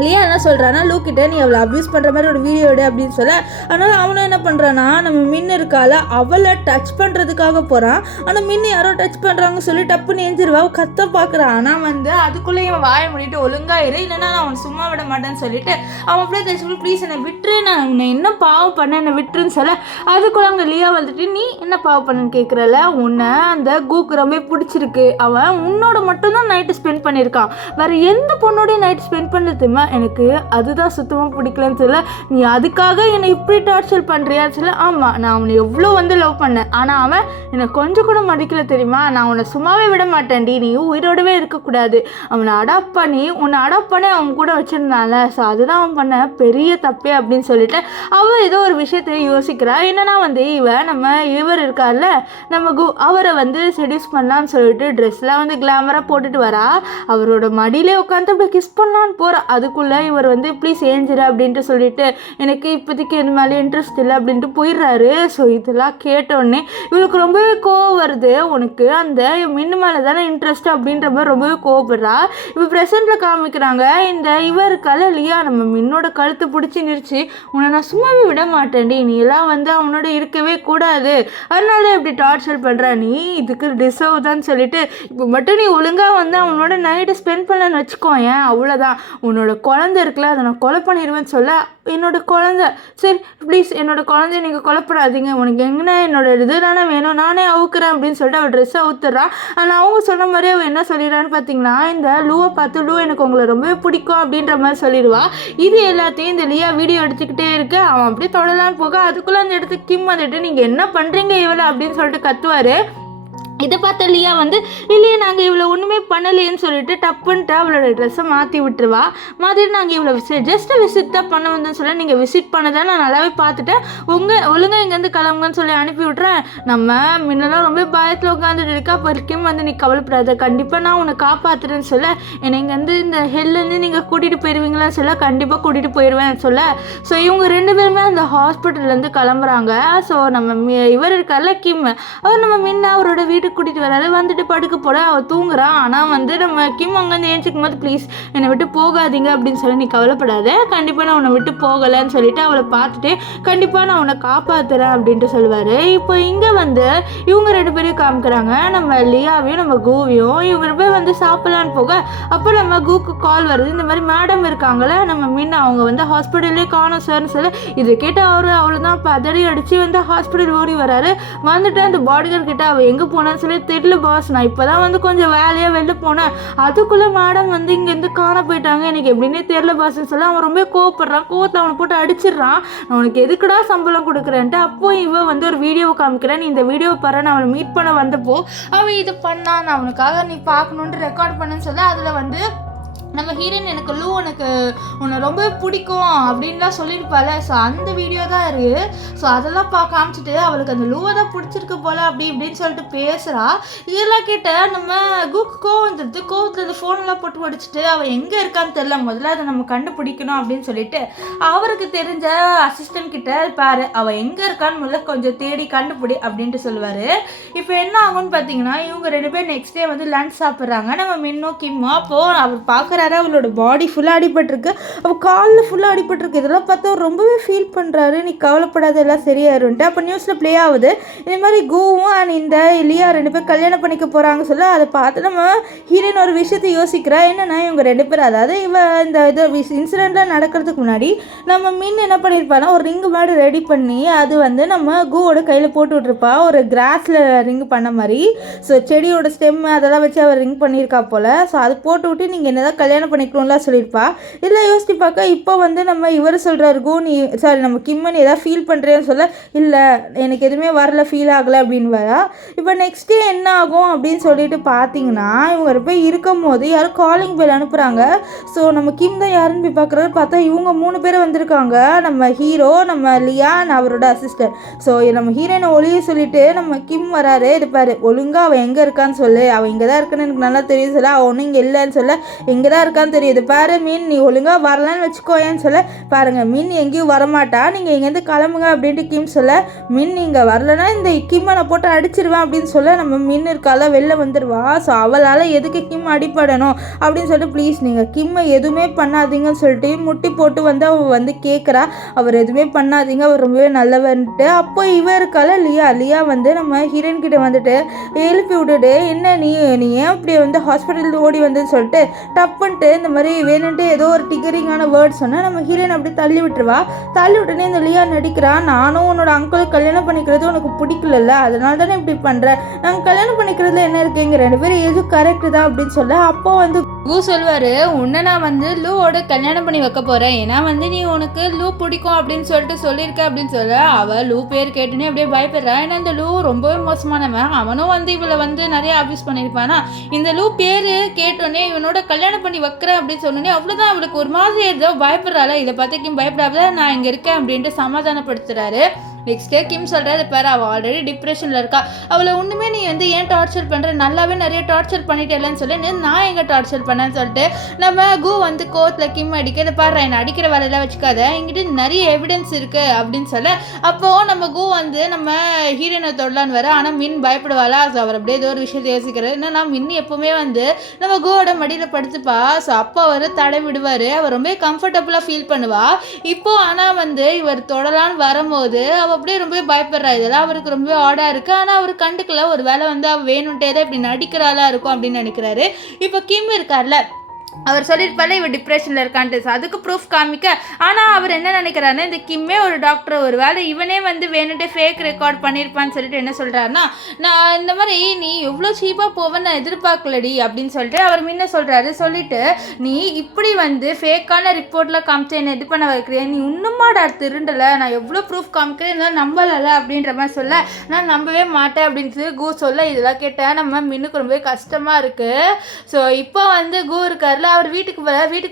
லியா என்ன சொல்கிறான்னா, லூக்கிட்ட நீ அவளை அப்யூஸ் பண்ணுற மாதிரி ஒரு வீடியோ எடு அப்படின்னு சொல்ல, அதனால் அவனை என்ன பண்ணுறான்னா நம்ம மின்னு இருக்கால அவளை டச் பண்ணுறதுக்காக போகிறான். ஆனால் மின்னு யாரோ டச் பண்ணுறாங்க சொல்லி டப்புன்னு எஞ்சிருவா, கத்த பார்க்குறான். ஆனால் வந்து அதுக்குள்ளே இவன் வாயை மூடிட்டு ஒழுங்காக இரு, இல்லைன்னா நான் அவன் சும்மா விட மாட்டேன்னு சொல்லிட்டு அவன் அப்படியே தச்சு ப்ளீஸ் என்னை விட்டுரு, நான் உன்னை என்ன பாவம் பண்ண என்னை விட்டுருன்னு சொல்ல அதுக்குள்ளே அங்கே லியா வந்துட்டு நீ என்ன பாவம் பண்ணுன்னு கேட்குறல, உன்னை அந்த கூக்கு ரொம்ப பிடிச்சிருக்கு, அவன் உன்னோட மட்டும்தான் நைட்டு ஸ்பெண்ட் பண்ணியிருக்கான், வேறு எந்த பொண்ணோடையும் நைட்டு ஸ்பெண்ட் பண்ணுறது எனக்கு அதுதான் சுத்தமாக பிடிக்கலன்னு சொல்ல, நீ அதுக்காக என்னை இப்படி டார்ச்சர் பண்ணுறியா சொல்ல, ஆமாம் நான் அவனை எவ்வளோ வந்து லவ் பண்ணேன், ஆனால் அவன் என்னை கொஞ்சம் கூட மதிக்கல தெரியுமா, நான் அவனை சும்மாவே விட மாட்டேன்டி, நீ உயிரோடவே இருக்கக்கூடாது, அவனை அடாப்ட் பண்ணி உன்னை அடாப்ட் பண்ணி அவன் கூட வச்சுருந்தால, ஸோ அதுதான் அவன் பண்ண பெரிய தப்பே அப்படின்னு சொல்லிட்டு அவள் ஏதோ ஒரு விஷயத்தை யோசிக்கிறா. என்னன்னா வந்து இவர் இருக்கார்ல நம்ம அவரை வந்து செடியூஸ் பண்ணலான்னு சொல்லிட்டு ட்ரெஸ்லாம் வந்து கிளாமராக போட்டுட்டு வரா, அவரோட மடியிலே உட்காந்து அப்படி கிஸ் பண்ணலான்னு போகிறா. அதுக்குள்ளே இவர் வந்து ப்ளீஸ் ஏஞ்சிரு அப்படின்ட்டு சொல்லிட்டு எனக்கு இப்போதைக்கு எது மேலே இன்ட்ரெஸ்ட் இல்லை அப்படின்ட்டு போயிடுறாரு. ஸோ இதெல்லாம் கேட்டோடனே இவளுக்கு ரொம்பவே கோவம் வருது, உனக்கு அந்த மின்னு மேலே தானே இன்ட்ரெஸ்ட் அப்படின்ற மாதிரி ரொம்பவே கோவப்படுறா. இப்போ ப்ரெசென்ட்டில் காமிக்கிறாங்க, இந்த இவருக்கால லியா நம்ம மின்னோட கழுத்து பிடிச்சி நிறுச்சி உன்னை நான் சும்மாவே விட மாட்டேன்டி, நீ எல்லாம் வந்து அவனோட இருக்கவே கூடாது, அதனால இப்படி டார்ச்சர் பண்ணுற, நீ இதுக்கு டிசர்வ் தான் சொல்லிட்டு இப்போ மட்டும் நீ ஒழுங்காக வந்து அவனோட நைட்டு ஸ்பெண்ட் பண்ணலன்னு வச்சுக்கோ, ஏன் அவ்வளோதான் உன்னோட குழந்தை இருக்குல்ல அதை நான் கொலை பண்ணிடுவேன்னு சொல்ல, என்னோட குழந்தை சரி ப்ளீஸ் என்னோட குழந்தைய நீங்கள் கொலைப்படாதீங்க, உனக்கு எங்கன்னா என்னோட இது தானே வேணும், நானே அவுக்குறேன் அப்படின்னு சொல்லிட்டு அவள் ட்ரெஸ்ஸை அவுத்துறான். ஆனால் அவங்க சொன்ன மாதிரி அவள் என்ன சொல்லிடுறான்னு பார்த்தீங்கன்னா, இந்த லூவை பார்த்து லூ எனக்கு உங்களை ரொம்பவே பிடிக்கும் அப்படின்ற மாதிரி சொல்லிடுவா. இது எல்லாத்தையும் இந்த லியா வீடியோ எடுத்துக்கிட்டே இருக்கு, அவன் அப்படியே தொடலான்னு போக அதுக்குள்ளே அந்த இடத்துக்கு கிம் வந்துட்டு நீங்கள் என்ன பண்ணுறீங்க இவளை அப்படின்னு சொல்லிட்டு கத்துவார். இதை பார்த்த லியா வந்து இல்லையே நாங்கள் இவ்வளோ ஒன்றுமே பண்ணலையேன்னு சொல்லிட்டு டப்புன்ட்டு அவளோட ட்ரெஸ்ஸை மாற்றி விட்டுருவா. மாற்றிட்டு நாங்கள் இவ்வளோ ஜஸ்ட்டு விசிட் தான் பண்ண வந்தேன்னு சொல்ல, நீங்கள் விசிட் பண்ணதான் நான் நல்லாவே பார்த்துட்டேன், ஒழுங்காக இங்கேருந்து கிளம்புங்கன்னு சொல்லி அனுப்பி விட்றேன், நம்ம முன்னெல்லாம் ரொம்ப பயத்தில் உட்காந்துட்டு இருக்கா, அப்போ வரைக்கும் வந்து நீ கவலைப்படாத, கண்டிப்பாக நான் உன்னை காப்பாற்றுறேன்னு சொல்ல, என்னை இங்கேருந்து இந்த ஹெல்லேருந்து நீங்கள் கூட்டிகிட்டு போயிடுவீங்களான்னு சொல்ல, கண்டிப்பாக கூட்டிகிட்டு போயிடுவேன் சொல்ல. ஸோ இவங்க ரெண்டு பேருமே அந்த ஹாஸ்பிட்டல்லேருந்து கிளம்புறாங்க. ஸோ நம்ம இவர் இருக்கார்ல கிம், அவர் நம்ம முன்ன அவரோட வீட்டுக்கு கூட்டிகிட்டு வராது, வந்துட்டு படுக்க போட அவள் தூங்குறான். ஆனால் வந்து நம்ம கிம் அங்கேருந்து ஏஞ்சிக்கும் போது ப்ளீஸ் என்னை விட்டு போகாதீங்க அப்படின்னு சொல்லி, நீ கவலைப்படாத, கண்டிப்பாக நான் உன்னை விட்டு போகலைன்னு சொல்லிட்டு அவளை பார்த்துட்டு கண்டிப்பாக நான் உன்னை காப்பாற்றுறேன் அப்படின்ட்டு சொல்லுவார். இப்போ இங்கே வந்து இவங்க ரெண்டு பேரையும் காமிக்கிறாங்க, நம்ம லியாவையும் நம்ம கூவியும். இவங்க ரெண்டு பேர் வந்து சாப்பிடலான்னு போக அப்போ நம்ம கூக்கு கால் வருது, இந்த மாதிரி மேடம் இருக்காங்களே நம்ம முன்ன அவங்க வந்து ஹாஸ்பிட்டல்லே காணும் சார்னு சொல்லி, இதை கேட்டு அவ்வளோதான் பதறி அடித்து வந்து ஹாஸ்பிட்டல் ஓடி வராரு. வந்துட்டு அந்த பாடிகார்ட் கிட்ட அவள் எங்கே போனான்னு சொல்லி தெரியல பாஸ், நான் இப்போ தான் வந்து கொஞ்சம் வேலையாக வெளில போனேன், அதுக்குள்ளே மேடம் வந்து இங்கேருந்து காண போயிட்டாங்க, எனக்கு எப்படின்னே தெரியல பாஸ்ன்னு சொல்லி அவன் ரொம்ப கோவப்படுறான். கோவத்தை அவனை போட்டு அடிச்சிடுறான். நான் உனக்கு எதுக்குடா சம்பளம் கொடுக்குறேன்ட்டு அப்போ இவன் வந்து ஒரு வீடியோவை காமிக்கிறேன், நீ இந்த வீடியோ பாரு, நான் அவனை மீட் பண்ண வந்தப்போ அவன் இது பண்ணான், நான் அவனுக்காக நீ பார்க்கணுன்ட்டு ரெக்கார்ட் பண்ணுன்னு சொல்லி அதில் வந்து நம்ம ஹீரோயின் எனக்கு லூ உனக்கு உன்னை ரொம்ப பிடிக்கும் அப்படின்லாம் சொல்லியிருப்பாள். ஸோ அந்த வீடியோ தான் இருக்குது. ஸோ அதெல்லாம் காமிச்சிட்டு அவளுக்கு அந்த லூவை தான் பிடிச்சிருக்கு போல் அப்படி இப்படின்னு சொல்லிட்டு பேசுகிறா. இதெல்லாம் கேட்ட நம்ம கூக்கு கோவம் வந்துடுது. கோவத்தில் அந்த ஃபோன்லாம் போட்டு படிச்சுட்டு அவள் எங்கே இருக்கான்னு தெரில, முதல்ல அதை நம்ம கண்டுபிடிக்கணும் அப்படின்னு சொல்லிட்டு அவருக்கு தெரிஞ்ச அசிஸ்டன்ட் கிட்ட பாரு அவள் எங்கே இருக்கான்னு முதல்ல கொஞ்சம் தேடி கண்டுபிடி அப்படின்ட்டு சொல்லுவார். இப்போ என்ன ஆகும்னு பார்த்தீங்கன்னா இவங்க ரெண்டு பேர் நெக்ஸ்ட் டே வந்து லன்ச் சாப்பிட்றாங்க, நம்ம மின்னோ கிம்மோ. அப்போது அவர் பார்க்குற பார்க்குறாரு, அவளோட பாடி ஃபுல்லாக அடிபட்டிருக்கு, அவள் காலில் ஃபுல்லாக அடிபட்டிருக்கு. இதெல்லாம் பார்த்தா ரொம்பவே ஃபீல் பண்ணுறாரு. நீ கவலைப்படாத, எல்லாம் சரியாயிருன்ட்டு. அப்போ நியூஸில் ப்ளே ஆகுது, இந்த மாதிரி கூவும் அண்ட் இந்த லியா 2 பேர் கல்யாணம் பண்ணிக்க போகிறாங்க சொல்ல. அதை பார்த்து நம்ம ஹீரோயின் ஒரு விஷயத்தை யோசிக்கிறா. என்னென்னா இவங்க 2 பேர், அதாவது இந்த இன்சிடெண்ட்லாம் நடக்கிறதுக்கு முன்னாடி நம்ம மின் என்ன பண்ணியிருப்பானா ஒரு ரிங்கு மாதிரி ரெடி பண்ணி அது வந்து நம்ம கூவோட கையில் போட்டு விட்ருப்பா, ஒரு கிராஸில் ரிங் பண்ண மாதிரி. ஸோ செடியோட ஸ்டெம்மு அதெல்லாம் வச்சு அவர் ரிங் பண்ணியிருக்கா போல். ஸோ அது போட்டு விட்டு நீங்கள் என்ன தான் கல்யாணம் பண்ணிக்கணும்லாம் சொல்லியிருப்பா. இல்லை யோசிச்சு பார்க்க இப்போ வந்து நம்ம இவர் சொல்கிறாரு, கூ நீ சாரி நம்ம கிம்மன் ஏதாவது ஃபீல் பண்ணுறேன்னு சொல்ல, இல்லை எனக்கு எதுவுமே வரல, ஃபீல் ஆகலை அப்படின்னு வரா. இப்போ நெக்ஸ்ட் டே என்ன ஆகும் அப்படின்னு சொல்லிட்டு பார்த்தீங்கன்னா இவங்க போய் இருக்கும் போது யாரும் காலிங் பெல் அனுப்புகிறாங்க. ஸோ நம்ம கிம் தான் யாருன்னு போய் பார்க்குறது. பார்த்தா இவங்க 3 பேர் வந்திருக்காங்க, நம்ம ஹீரோ, நம்ம லியா, அவரோட அசிஸ்டன்ட். ஸோ நம்ம ஹீரோயினை ஒளிய சொல்லிட்டு நம்ம கிம் வராரு. இருப்பார், ஒழுங்காக அவள் எங்கே இருக்கான்னு சொல்லு, அவள் இங்கே தான் இருக்குன்னு எனக்கு நல்லா தெரியும் சொல்ல. அவள் ஒன்றும் இங்கே இல்லைன்னு சொல்ல, எங்கே தான் இருக்கான்னு தெரியுது பாரு மீன், நீ ஒழுங்காக வரலான்னு வச்சுக்கோயேன்னு சொல்ல. பாருங்கள் மீன் எங்கேயும் வரமாட்டா, நீங்கள் இங்கேருந்து கிளம்புங்க அப்படின்ட்டு கிம் சொல்ல. மின் நீங்கள் வரலன்னா இந்த கிம்மை நான் போட்டு அடிச்சிருவேன் அப்படின்னு சொல்ல. நம்ம மின் இருக்கால வெளில வந்துடுவா. ஸோ அவளால் எதுக்கு கிம் அடிப்படணும் அப்படின்னு சொல்லிட்டு, ப்ளீஸ் நீங்கள் கிம்மை எதுவுமே பண்ணாதீங்கன்னு சொல்லிட்டு முட்டி போட்டு வந்து அவள் வந்து கேட்குறா. அவர் எதுவுமே பண்ணாதீங்க, அவர் ரொம்பவே நல்லவன்ட்டு. அப்போ இவ இருக்கால லியா வந்து நம்ம ஹீரோயின் கிட்ட வந்துட்டு எழுப்பி விட்டுட்டு, என்ன நீ ஏன் இப்படி வந்து ஹாஸ்பிட்டல் ஓடி வந்தேன்னு சொல்லிட்டு டப்புன்ட்டு இந்த மாதிரி வேணுன்ட்டு ஏதோ ஒரு டிகரிங்கான வேர்ட் சொன்னால் நம்ம ஹீரோயின் அப்படி தள்ளி விட்டுருவா. தள்ளி விட்டுனே இந்த லியா நடிக்கிறா, நானும் உன்னோட அங்கிள் கல்யாணம் பண்ணிக்கிறது உனக்கு பிடிக்கல, அதனால தானே இப்படி பண்ணுறேன், நாங்கள் கல்யாணம் பண்ணிக்கிறதுல என்ன இருக்குங்க, 2 பேரும் எதுவும் கரெக்டு தான் அப்படின்னு சொல்ல. அப்போ வந்து கூ சொல்லுவார், உன்னை நான் வந்து லூவோட கல்யாணம் பண்ணி வைக்க போகிறேன், ஏன்னா வந்து நீ உனக்கு லூ பிடிக்கும் அப்படின்னு சொல்லிட்டு சொல்லியிருக்க அப்படின்னு சொல்ல. அவள் லூ பேர் கேட்டுனே அப்படியே பயப்படுறா. ஏன்னா இந்த லூ ரொம்பவே மோசமானவன், அவனும் வந்து இவளை வந்து நிறைய அபியூஸ் பண்ணியிருப்பானா. இந்த லூ பேர் கேட்டோன்னே இவனோட கல்யாணம் பண்ணி வைக்கிறேன் அப்படின்னு சொன்னோன்னே அவ்வளோதான் அவளுக்கு ஒரு மாதிரி ஏதோ பயப்படுறாள். இதை பார்த்துக்கும் பயப்படாத, நான் இங்கே இருக்கேன் அப்படின்ட்டு சமாதானப்படுத்துறாரு. நெக்ஸ்ட் டே கிம் சொல்கிறாரு, பாரு அவள் ஆல்ரெடி டிப்ரெஷனில் இருக்கா, அவளை ஒன்றுமே நீ வந்து ஏன் டார்ச்சர் பண்ணுற, நல்லாவே நிறைய டார்ச்சர் பண்ணிட்டேலன்னு சொல்லி நான் எங்கே டார்ச்சர் பண்ணேன்னு சொல்லிட்டு நம்ம கூ வந்து கோர்ட்டில் கிம் அடிக்கிறது. பாரு என்னை அடிக்கிற வேலையெல்லாம் வச்சுக்காத, என்கிட்ட நிறைய எவிடன்ஸ் இருக்குது அப்படின்னு சொல்ல. அப்போது நம்ம கூ வந்து நம்ம ஹீரோயினை தொடலான்னு வர. ஆனால் மின் பயப்படுவாளா. ஸோ அவர் அப்படியே ஏதோ ஒரு விஷயத்தை யோசிக்கிறார். என்னன்னா மின் எப்போவுமே வந்து நம்ம கூவோட மடியில் படுத்துப்பா. ஸோ அப்போ அவர் தடை விடுவார், அவர் ரொம்ப கம்ஃபர்டபுளாக ஃபீல் பண்ணுவா. இப்போது ஆனால் வந்து இவர் தொடலான்னு வரும்போது அப்படியே ரொம்ப பயப்படுறா. இதெல்லாம் அவருக்கு ரொம்ப ஆடாக இருக்குது. ஆனால் அவர் கண்டுக்கல, ஒரு வேலை வந்து அவள் வேணுன்ட்டே தான் இப்படி நடிக்கிறாளா இருக்கும் அப்படின்னு நினைக்கிறாரு. இப்போ கிம் இருக்கார்ல, அவர் சொல்லியிருப்பால இவர் டிப்ரெஷனில் இருக்கான்ட்டு. அதுக்கு ப்ரூஃப் காமிக்க. ஆனால் அவர் என்ன நினைக்கிறாருன்னா, இந்த கிம்மே ஒரு டாக்டர், ஒரு வேலை இவனே வந்து வேணுன்ட்டு ஃபேக் ரெக்கார்ட் பண்ணியிருப்பான்னு சொல்லிட்டு என்ன சொல்கிறாருன்னா, நான் இந்த மாதிரி நீ எவ்வளோ சீப்பாக போவேன்னு நான் எதிர்பார்க்கலடி அப்படின்னு சொல்லிட்டு அவர் முன்ன சொல்கிறாரு. சொல்லிட்டு நீ இப்படி வந்து ஃபேக்கான ரிப்போர்ட்டில் காமிச்சு என்னை இது பண்ண வைக்கிறேன், நீ இன்னுமாடா திருண்டலை, நான் எவ்வளோ ப்ரூஃப் காமிக்கிறேன் என்னால் நம்பலை அப்படின்ற மாதிரி சொல்ல. நான் நம்பவே மாட்டேன் அப்படின்னு கூ சொல்ல. இதெல்லாம் கேட்டால் நம்ம மின்னுக்கு ரொம்ப கஷ்டமாக இருக்குது. ஸோ இப்போ வந்து கூ இருக்கார், அவர் வீட்டுக்கு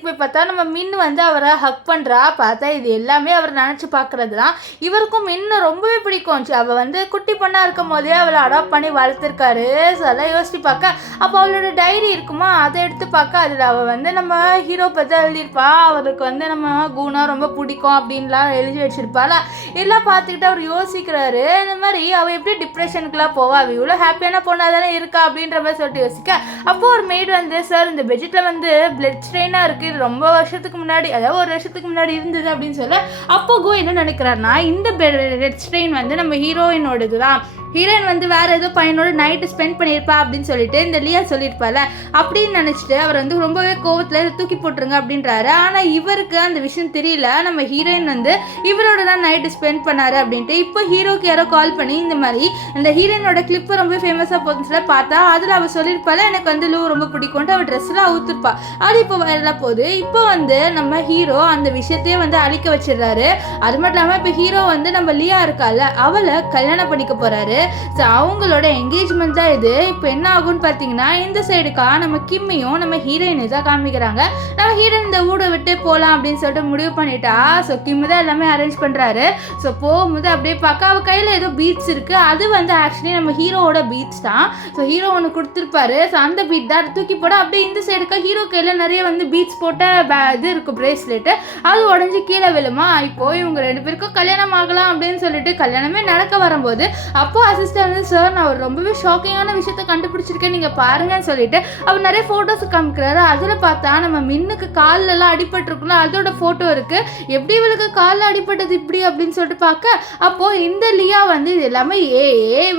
போய் பார்த்தா நம்ம மின் வந்து அவரை ஹக் பண்ணுறா. பார்த்தா இது எல்லாமே அவர் நினச்சி பார்க்குறது தான். இவருக்கும் மின்னு ரொம்பவே பிடிக்கும். அவள் வந்து குட்டி பொண்ணாக இருக்கும் போதே அவளை அடாப்ட் பண்ணி வளர்த்துருக்காரு. ஸோ அதெல்லாம் யோசிச்சு பார்க்க அப்போ அவளோட டைரி இருக்குமா, அதை எடுத்து பார்க்க அதில் அவள் வந்து நம்ம ஹீரோ பற்றி எழுதியிருப்பா. அவருக்கு வந்து நம்ம கூனா ரொம்ப பிடிக்கும் அப்படின்லாம் எழுதி வச்சிருப்பாளா. எல்லாம் பார்த்துக்கிட்டு அவர் யோசிக்கிறாரு, இந்த மாதிரி அவள் எப்படி டிப்ரெஷனுக்குலாம் போவா, அவள் இவ்வளோ ஹாப்பியான பொண்ணாக தானே இருக்கா அப்படின்ற மாதிரி சொல்லிட்டு யோசிக்க. அப்போது ஒரு மெய்டு வந்து, சார் இந்த பெட்ஷீட்டில் வந்து பிளட் ஸ்ட்ரெயினாக இருக்குது, இது ரொம்ப வருஷத்துக்கு முன்னாடி, அதாவது 1 வருஷத்துக்கு முன்னாடி இருந்தது அப்படின்னு சொல்ல. அப்போ கோ என்ன நினைக்கிறாருன்னா, இந்த பிளட் ஸ்ட்ரெயின் வந்து நம்ம ஹீரோயினோடது தான், ஹீரோயின் வந்து வேறு ஏதோ பையனோட நைட்டு ஸ்பெண்ட் பண்ணியிருப்பா அப்படின்னு சொல்லிட்டு இந்த லியா சொல்லியிருப்பாள் அப்படின்னு நினச்சிட்டு அவர் வந்து ரொம்பவே கோவத்தில் தூக்கி போட்டுருங்க அப்படின்றாரு. ஆனால் இவருக்கு அந்த விஷயம் தெரியல, நம்ம ஹீரோயின் வந்து இவரோட தான் நைட்டு ஸ்பெண்ட் பண்ணார் அப்படின்ட்டு. இப்போ ஹீரோக்கு யாரோ கால் பண்ணி இந்த மாதிரி அந்த ஹீரோயினோட கிளிப்பு ரொம்ப ஃபேமஸாக போச்சுல பார்த்தா அதில் அவள் சொல்லியிருப்பாள், எனக்கு வந்து லூ ரொம்ப பிடிக்கும்ட்டு அவள் ட்ரெஸ்லாம் ஊற்றுப்பா. அது இப்போ வரலாம் போகுது. இப்போ வந்து நம்ம ஹீரோ அந்த விஷயத்தையே வந்து அழிக்க வச்சிடுறாரு. அது மட்டும் இல்லாமல் இப்போ ஹீரோ வந்து நம்ம லியா இருக்கால அவளை கல்யாணம் பண்ணிக்க போகிறாரு. ஸோ அவங்களோட என்கேஜ்மெண்ட் தான் இது. இப்போ என்ன ஆகும்னு பார்த்தீங்கன்னா, இந்த சைடுக்கா நம்ம கிம்மையும் நம்ம ஹீரோயினை தான் காமிக்கிறாங்க. நம்ம ஹீரோயின் இந்த ஊரை விட்டு போகலாம் அப்படின்னு சொல்லிட்டு முடிவு பண்ணிட்டா. ஸோ கிம் தான் எல்லாமே அரேஞ்ச் பண்ணுறாரு. ஸோ போகும்போது அப்படியே பார்க்க அவள் கையில் ஏதோ பீட்ஸ் இருக்குது. அது வந்து ஆக்சுவலி நம்ம ஹீரோவோட பீட்ஸ் தான். ஸோ ஹீரோ ஒன்று கொடுத்துருப்பாரு. ஸோ அந்த பீட் தான் தூக்கி போட அப்படியே இந்த சைடுக்கா ஹீரோ கையில் நிறைய வந்து பீட்ஸ் போட்ட இது இருக்கும், பிரேஸ்லெட்டு. அது உடஞ்சி கீழே விழுமா. இப்போ இவங்க 2 பேருக்கும் கல்யாணம் ஆகலாம் அப்படின்னு சொல்லிட்டு கல்யாணமே நடக்க வரும்போது அப்போ அசிஸ்டன்ட் வந்து சார் நான் ஒரு ரொம்பவே ஷாக்கிங்கான விஷயத்த கண்டுபிடிச்சிருக்கேன் நீங்கள் பாருங்கன்னு சொல்லிட்டு அவர் நிறைய ஃபோட்டோஸ் காமிக்கிறாரு. அதில் பார்த்தா நம்ம மின்னுக்கு கால்லெல்லாம் அடிபட்டுருக்குல்ல அதோட ஃபோட்டோ இருக்குது. எப்படி இவளுக்கு காலில் அடிபட்டது இப்படி அப்படின்னு சொல்லிட்டு பார்க்க அப்போது இந்த லியா வந்து இது எல்லாமே ஏ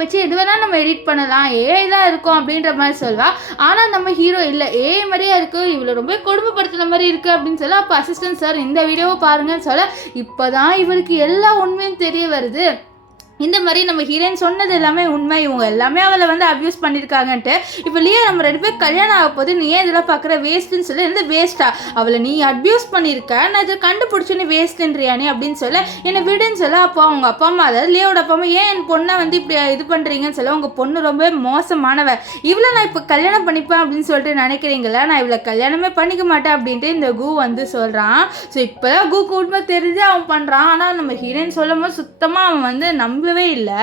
வச்சு எது வேணால் நம்ம எடிட் பண்ணலாம், தான் இருக்கும் அப்படின்ற மாதிரி சொல்வா. ஆனால் நம்ம ஹீரோ இல்லை மாதிரியே இருக்குது, இவ்வளோ ரொம்ப கொடுமைப்படுத்துன மாதிரி இருக்குது அப்படின்னு சொல்ல அப்போ அசிஸ்டன்ட் சார் இந்த வீடியோவை பாருங்கன்னு சொல்ல இப்போ தான் இவளுக்கு எல்லா உண்மையும் தெரிய வருது. இந்த மாதிரி நம்ம ஹீரோயின் சொன்னது எல்லாமே உண்மை, இவங்க எல்லாமே அவளை வந்து அப்யூஸ் பண்ணியிருக்காங்கன்ட்டு. இப்போ லியா நம்ம 2 பேர் கல்யாணம் ஆக போது நீ ஏன் இதெல்லாம் பார்க்குற வேஸ்ட்டுன்னு சொல்லி எந்த வேஸ்ட்டா அவளை நீ அப்யூஸ் பண்ணியிருக்க, நான் இதை கண்டுபிடிச்சோன்னு வேஸ்ட்டுன்றியானே அப்படின்னு சொல்ல என்னை விடுன்னு சொல்ல அப்போ அவங்க அப்பா அம்மா அதாவது லியாவோட அப்பா அம்மா ஏன் என் பொண்ணை வந்து இப்படி இது பண்ணுறீங்கன்னு சொல்ல உங்கள் பொண்ணு ரொம்ப மோசமானவ, இவ்வளோ நான் இப்போ கல்யாணம் பண்ணிப்பேன் அப்படின்னு சொல்லிட்டு நினைக்கிறீங்களா, நான் இவ்வளோ கல்யாணமே பண்ணிக்க மாட்டேன் அப்படின்ட்டு இந்த கு வந்து சொல்கிறான். ஸோ இப்போ தான் குக்கு உண்மை தெரிஞ்சு அவன் பண்ணுறான். ஆனால் நம்ம ஹீரோயின் சொல்லும் போது சுத்தமாக அவன் வந்து நம்பவே இல்லை.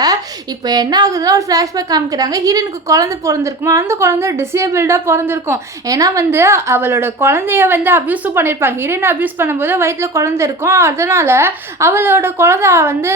இப்போ என்ன ஆகுதுன்னா ஒரு ஃப்ளாஷ்பேக் காமிக்கிறாங்க. ஹீரோனுக்கு குழந்தை பிறந்திருக்குமா, அந்த குழந்தை டிசேபிள்டாக பிறந்திருக்கும். ஏன்னா வந்து அவளோட குழந்தைய வந்து அப்யூஸும் பண்ணியிருப்பாங்க. ஹீரோயின் அப்யூஸ் பண்ணும்போது வயிற்றில் குழந்தை இருக்கும், அதனால் அவளோட குழந்தை வந்து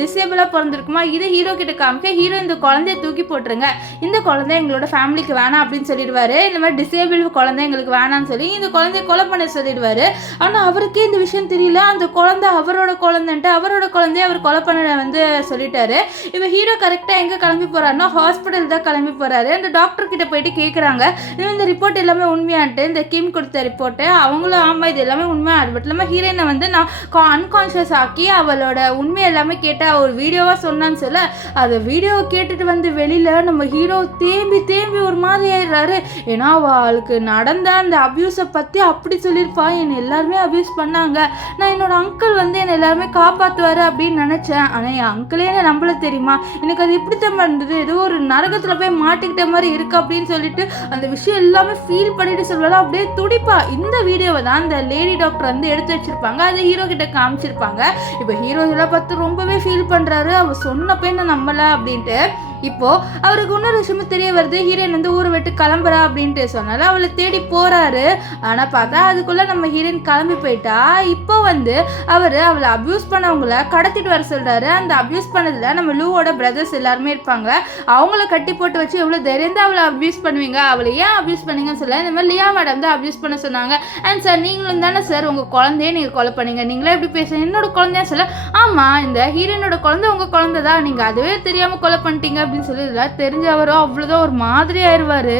டிசேபிளாக பிறந்திருக்குமா. இது ஹீரோ கிட்ட காமிக்க ஹீரோ இந்த குழந்தைய தூக்கி போட்டுருங்க, இந்த குழந்தை எங்களோட ஃபேமிலிக்கு வேணாம் அப்படின்னு சொல்லிடுவாரு. இந்த மாதிரி டிசேபிள் குழந்தை எங்களுக்கு வேணாம்னு சொல்லி இந்த குழந்தைய கொலை பண்ண சொல்லிடுவாரு. ஆனால் அவருக்கே இந்த விஷயம் தெரியல, அந்த குழந்தை அவரோட குழந்தைன்ட்டு அவரோட குழந்தைய அவர் கொலை பண்ண வந்து சொல்லிட்டாரு. இப்போ ஹீரோ கரெக்டாக எங்கே கிளம்பி போறாருன்னா ஹாஸ்பிட்டல் தான் கிளம்பி போறாரு. அந்த டாக்டர் கிட்ட போயிட்டு கேட்குறாங்க இந்த ரிப்போர்ட் எல்லாமே உண்மையான்ட்டு. இந்த கிம் கொடுத்த ரிப்போர்ட்டு அவங்களும் ஆமாம் இது எல்லாமே உண்மை, அது மட்டும் இல்லாமல் ஹீரோயினை வந்து நான் அன்கான்ஷியஸ் ஆக்கி அவளோட உண்மை எல்லாமே கேட்டால் ஒரு வீடியோவாக சொன்னான்னு சொல்ல அதை வீடியோவை கேட்டுட்டு வந்து வெளியில் நம்ம ஹீரோ தேம்பி ஒரு மாதிரி ஆயிடுறாரு. ஏன்னா அவளுக்கு நடந்த அந்த அப்யூஸை பற்றி அப்படி சொல்லியிருப்பா, என்னை எல்லாருமே அப்யூஸ் பண்ணாங்க, நான் என்னோட அங்கிள் வந்து என்னை எல்லாருமே காப்பாற்றுவார் அப்படின்னு நினச்சேன், ஆனால் என் அங்கிளே நம்பள தெரியுமா, எனக்கு அது இப்படித்தான் இருந்தது, ஏதோ ஒரு நரகத்தில் போய் மாட்டிக்கிட்ட மாதிரி இருக்கு அப்படின்னு சொல்லிட்டு அந்த விஷயம் எல்லாமே ஃபீல் பண்ணிட்டு சொல்வாள். அப்படியே துடிப்பா. இந்த வீடியோவை தான் இந்த லேடி டாக்டர் வந்து எடுத்து வச்சிருப்பாங்க, அதை ஹீரோ கிட்ட காமிச்சிருப்பாங்க. இப்போ ஹீரோ இதெல்லாம் பார்த்து ரொம்பவே ஃபீல் பண்ணுறாரு, அவள் சொன்னப்போ என்ன நம்பலை அப்படின்ட்டு. இப்போ அவருக்கு இன்னொரு விஷயமும் தெரிய வருது, ஹீரோயின் வந்து ஊரை விட்டு கிளம்புறா அப்படின்ட்டு சொன்னால அவளை தேடி போறாரு. ஆனால் பார்த்தா அதுக்குள்ள நம்ம ஹீரோயின் கிளம்பி போயிட்டா. இப்போ வந்து அவளை அப்யூஸ் பண்ணவங்கள கடத்திட்டு வர சொல்றாரு. அந்த அப்யூஸ் பண்ணதுல நம்ம லூவோட பிரதர்ஸ் எல்லாருமே இருப்பாங்க, அவங்கள கட்டி போட்டு வச்சு எவ்வளோ தைரியம் அவளை அப்யூஸ் பண்ணுவீங்க, அவளை ஏன் அப்யூஸ் பண்ணீங்கன்னு சொல்ல இந்த மாதிரி லியா மேடம் தான் அப்யூஸ் பண்ண சொன்னாங்க. அண்ட் சார் நீங்களும் தானே சார் உங்கள் குழந்தைய நீங்கள் கொலை பண்ணீங்க, நீங்களே எப்படி பேசுறீங்க, என்னோட குழந்தையா சொல்ல ஆமாம் இந்த ஹீரோயினோட குழந்தை உங்கள் குழந்தை தான், நீங்கள் அதுவே தெரியாமல் கொலை பண்ணிட்டீங்க அப்படின்னு சொல்லி இதெல்லாம் தெரிஞ்சவரோ அவ்வளோதான் ஒரு மாதிரி ஆயிடுவாரு.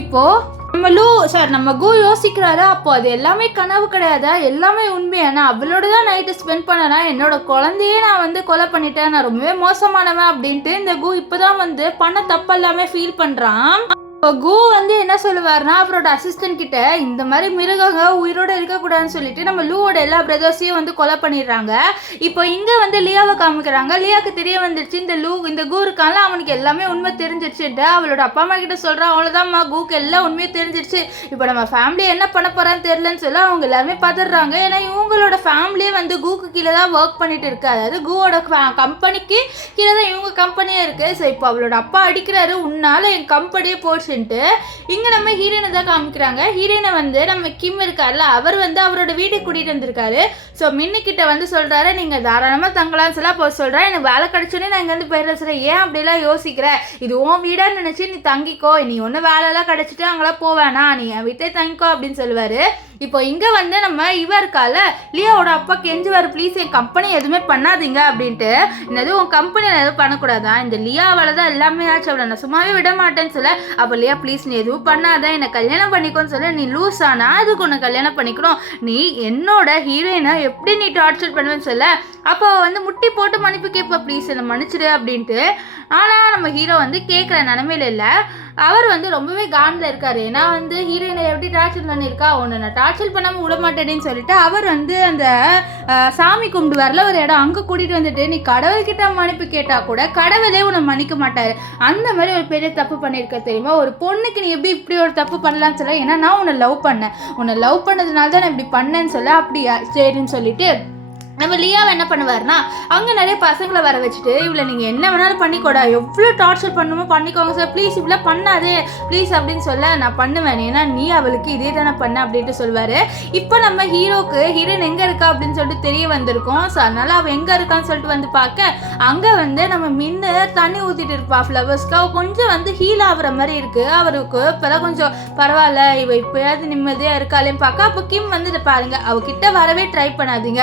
இப்போ நம்ம கு யோசிக்கிறாரு, அப்போ அது எல்லாமே கனவு கிடையாதா, எல்லாமே உண்மையானா அவளோட தான் நைட்டு ஸ்பெண்ட் பண்ணனா, என்னோட குழந்தையே நான் வந்து கொலை பண்ணிட்டேன், நான் ரொம்பவே மோசமானவன் அப்படின்ட்டு இந்த கு இப்போதான் வந்து பண்ண தப்பு எல்லாமே ஃபீல் பண்ணுறான். இப்போ கு வந்து என்ன சொல்லுவார்னா அவரோட அசிஸ்டன்ட் கிட்ட இந்த மாதிரி மிருகங்க உயிரோட இருக்கக்கூடாதுன்னு சொல்லிட்டு நம்ம லூவோட எல்லா பிரதர்ஸையும் வந்து கொலை பண்ணிடுறாங்க. இப்போ இங்கே வந்து லியாவை காமிக்கிறாங்க. லியாவுக்கு தெரிய வந்துருச்சு இந்த கு இருக்கால அவனுக்கு எல்லாமே உண்மை தெரிஞ்சிருச்சுட்டு அவளோட அப்பா அம்மா கிட்ட சொல்கிறான். அவ்வளோதான்மா குக்கு எல்லாம் உண்மையை தெரிஞ்சிருச்சு, இப்போ நம்ம ஃபேமிலி என்ன பண்ண போகிறான்னு தெரிலன்னு சொல்ல அவங்க எல்லாருமே பதறாங்க. ஏன்னா இவங்களோட ஃபேமிலியே வந்து குக்கு கீழே தான் ஒர்க் பண்ணிட்டு இருக்கு, அதாவது குவோட கம்பெனிக்கு கீழே தான் இவங்க கம்பெனியே இருக்குது. ஸோ இப்போ அவளோட அப்பா அடிக்கிறாரு, உன்னால் என் கம்பெனியே போச்சு. இங்க நம்ம ஹீரோயினை தான் காமிக்கிறாங்க. ஹீரோயினை வந்து நம்ம கிம் இருக்கார்ல அவர் வந்து அவரோட வீட்டுக்கு கூட்டிட்டு வந்திருக்காரு. ஸோ மின்னு கிட்ட வந்து சொல்றாரு நீங்க தாராளமா தங்கலாம்னு சொல்ல அப்போ சொல்றேன் எனக்கு வேலை கிடைச்சோன்னே நான் இங்க வந்து போயிடுறேன் சொல்றேன். ஏன் அப்படிலாம் யோசிக்கிற, இது உன் வீடான்னு நினைச்சு நீ தங்கிக்கோ, நீ ஒன்றும் வேலையெல்லாம் கிடைச்சிட்டு அங்கெல்லாம் போவேனா, நீ என் வீட்டை தங்கிக்கோ அப்படின்னு சொல்லுவாரு. இப்போ இங்கே வந்து நம்ம இருக்கால லியாவோட அப்பா கெஞ்சுவார், ப்ளீஸ் என் கம்பெனி எதுவுமே பண்ணாதீங்க அப்படின்ட்டு. என்னது உன் கம்பெனியில் எதுவும் பண்ணக்கூடாதா, இந்த லியாவால் தான் எல்லாமே ஆச்சு, அவளை நான் சும்மாவே விட மாட்டேன்னு சொல்ல அப்போ லியா ப்ளீஸ் நீ எதுவும் பண்ணாத, என்னை கல்யாணம் பண்ணிக்கோன்னு சொல்ல நீ லூஸ் ஆனா அதுக்கு உன்னை கல்யாணம் பண்ணிக்கணும், நீ என்னோட ஹீரோயினை எப்படி நீ டார்ச்சர் பண்ணுவேன்னு சொல்ல அப்போ வந்து முட்டி போட்டு மன்னிப்பு கேட்பா, ப்ளீஸ் என்னை மன்னிச்சிடு அப்படின்ட்டு. ஆனால் நம்ம ஹீரோ வந்து கேட்குற நிலமையில இல்லை, அவர் வந்து ரொம்பவே காண்டில் இருக்காரு. ஏன்னா வந்து ஹீரோயினை எப்படி டார்ச்சர் பண்ணியிருக்கா, உன்னை நான் டார்ச்சர் பண்ணாமல் விட மாட்டேன்னு சொல்லிட்டு அவர் வந்து அந்த சாமி கும்பிட்டு வரல ஒரு இடம் அங்கே கூட்டிகிட்டு வந்துட்டு நீ கடவுள்கிட்ட மன்னிப்பு கேட்டால் கூட கடவுளே உன்னை மன்னிக்க மாட்டார், அந்த மாதிரி ஒரு பெரிய தப்பு பண்ணியிருக்க தெரியுமா, ஒரு பொண்ணுக்கு நீ எப்படி இப்படி ஒரு தப்பு பண்ணலான்னு சொல்ல, ஏன்னா நான் உன்னை லவ் பண்ணேன், உன்னை லவ் பண்ணதுனால தான் நான் இப்படி பண்ணேன்னு சொல்ல அப்படியா சரின்னு சொல்லிட்டு நம்ம லியாவை என்ன பண்ணுவார்னா அங்கே நிறைய பசங்களை வர வச்சுட்டு இவ்வளோ நீங்கள் என்ன வேணாலும் பண்ணிக்கூடா, எவ்வளோ டார்ச்சர் பண்ணுமோ பண்ணிக்கோங்க சார், ப்ளீஸ் இவ்வளோ பண்ணாதே ப்ளீஸ் அப்படின்னு சொல்ல நான் பண்ணுவேன், ஏன்னா நீ அவளுக்கு இதே தானே பண்ண அப்படின்ட்டு சொல்வார். இப்போ நம்ம ஹீரோக்கு ஹீரோயின் எங்கே இருக்கா அப்படின்னு சொல்லிட்டு தெரிய வந்திருக்கோம். ஸோ அதனால் அவள் எங்கே இருக்கான்னு சொல்லிட்டு வந்து பார்க்க அங்கே வந்து நம்ம மின்னு தண்ணி ஊற்றிட்டு இருப்பா ஃப்ளவர்ஸ்க்கு. அவள் கொஞ்சம் வந்து ஹீல் ஆகுற மாதிரி இருக்குது. அவருக்கு இப்போதான் கொஞ்சம் பரவாயில்ல, இவள் இப்போயாவது நிம்மதியாக இருக்காளேன்னு பார்க்க அப்போ கிம் வந்துட்டு பாருங்க, அவகிட்ட வரவே ட்ரை பண்ணாதீங்க,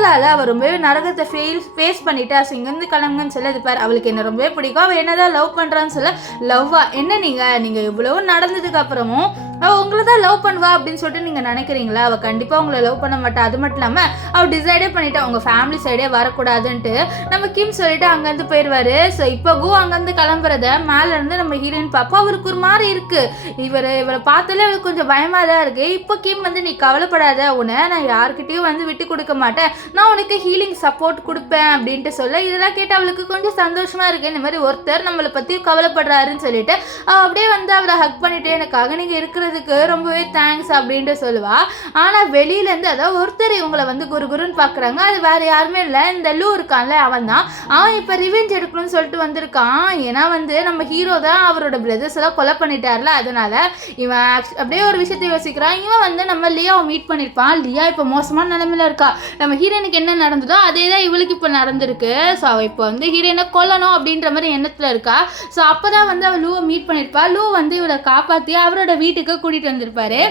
அவ ரொம்பவே நரகத்தை ஃபேஸ் பண்ணிட்டா, இங்கேருந்து கிளம்புங்கன்னு சொல்ல இது பாரு அவளுக்கு என்ன ரொம்பவே பிடிக்கும், அவள் என்னதான் லவ் பண்ணுறான்னு சொல்ல லவ்வா என்ன நீங்கள் இவ்வளவு நடந்ததுக்கு அப்புறமும் அவள் உங்களை தான் லவ் பண்ணுவா அப்படின்னு சொல்லிட்டு நீங்கள் நினைக்கிறீங்களா? அவள் கண்டிப்பாக உங்களை லவ் பண்ண மாட்டா. அது மட்டும் இல்லாமல் அவள் டிசைடே பண்ணிட்டா உங்கள் ஃபேமிலி சைடே வரக்கூடாதுன்ட்டு நம்ம கிம் சொல்லிட்டு அங்கேருந்து போயிடுவார். ஸோ இப்போ கோ அங்கேருந்து கிளம்புறத மேலேருந்து நம்ம ஹீரோயின் பார்ப்போம். அவருக்கு ஒரு மாதிரி இருக்குது, இவரை பார்த்தாலே அவருக்கு கொஞ்சம் பயமாக தான் இருக்குது. இப்போ கிம் வந்து நீ கவலைப்படாத, உன்னை நான் யார்கிட்டையும் வந்து விட்டு கொடுக்க மாட்டேன், நான் உனக்கு ஹீலிங் சப்போர்ட் கொடுப்பேன் அப்படின்ட்டு சொல்ல இதெல்லாம் கேட்டு அவளுக்கு கொஞ்சம் சந்தோஷமாக இருக்குது. இந்த மாதிரி ஒருத்தர் நம்மளை பற்றி கவலைப்படுறாருன்னு சொல்லிட்டு அப்படியே வந்து அவளை ஹக் பண்ணிட்டு எனக்காக நீங்கள் இருக்கிறதுக்கு ரொம்பவே தேங்க்ஸ் அப்படின்ட்டு சொல்லுவா. ஆனால் வெளியிலேருந்து அதாவது ஒருத்தர் இவங்களை வந்து குருன்னு பார்க்குறாங்க. அது வேறு யாருமே இல்லை, இந்த லூ இருக்கான்ல அவன் தான். அவன் இப்போ ரிவெஞ்ச் எடுக்கணும்னு சொல்லிட்டு வந்திருக்கான். ஏன்னா வந்து நம்ம ஹீரோ தான் அவரோட பிரதர்ஸ் எல்லாம் கொலை பண்ணிட்டார்ல, அதனால இவன் அப்படியே ஒரு விஷயத்தை யோசிக்கிறான். இவன் வந்து நம்ம லியாவை மீட் பண்ணியிருப்பான். லியா இப்போ மோசமான நிலைமையில இருக்கா, நம்ம ஹீரோனுக்கு என்ன நடந்ததோ அதே தான் இவளுக்கு இப்போ நடந்திருக்கு. ஸோ அவள் இப்போ வந்து ஹீரோனை கொல்லணும் அப்படின்ற மாதிரி எண்ணத்தில் இருக்கா. ஸோ அப்போ தான் வந்து அவள் லூவை மீட் பண்ணியிருப்பா. லூ வந்து இவளை காப்பாற்றி அவரோட வீட்டுக்கு கூட்டிகிட்டு வந்திருப்பாரு.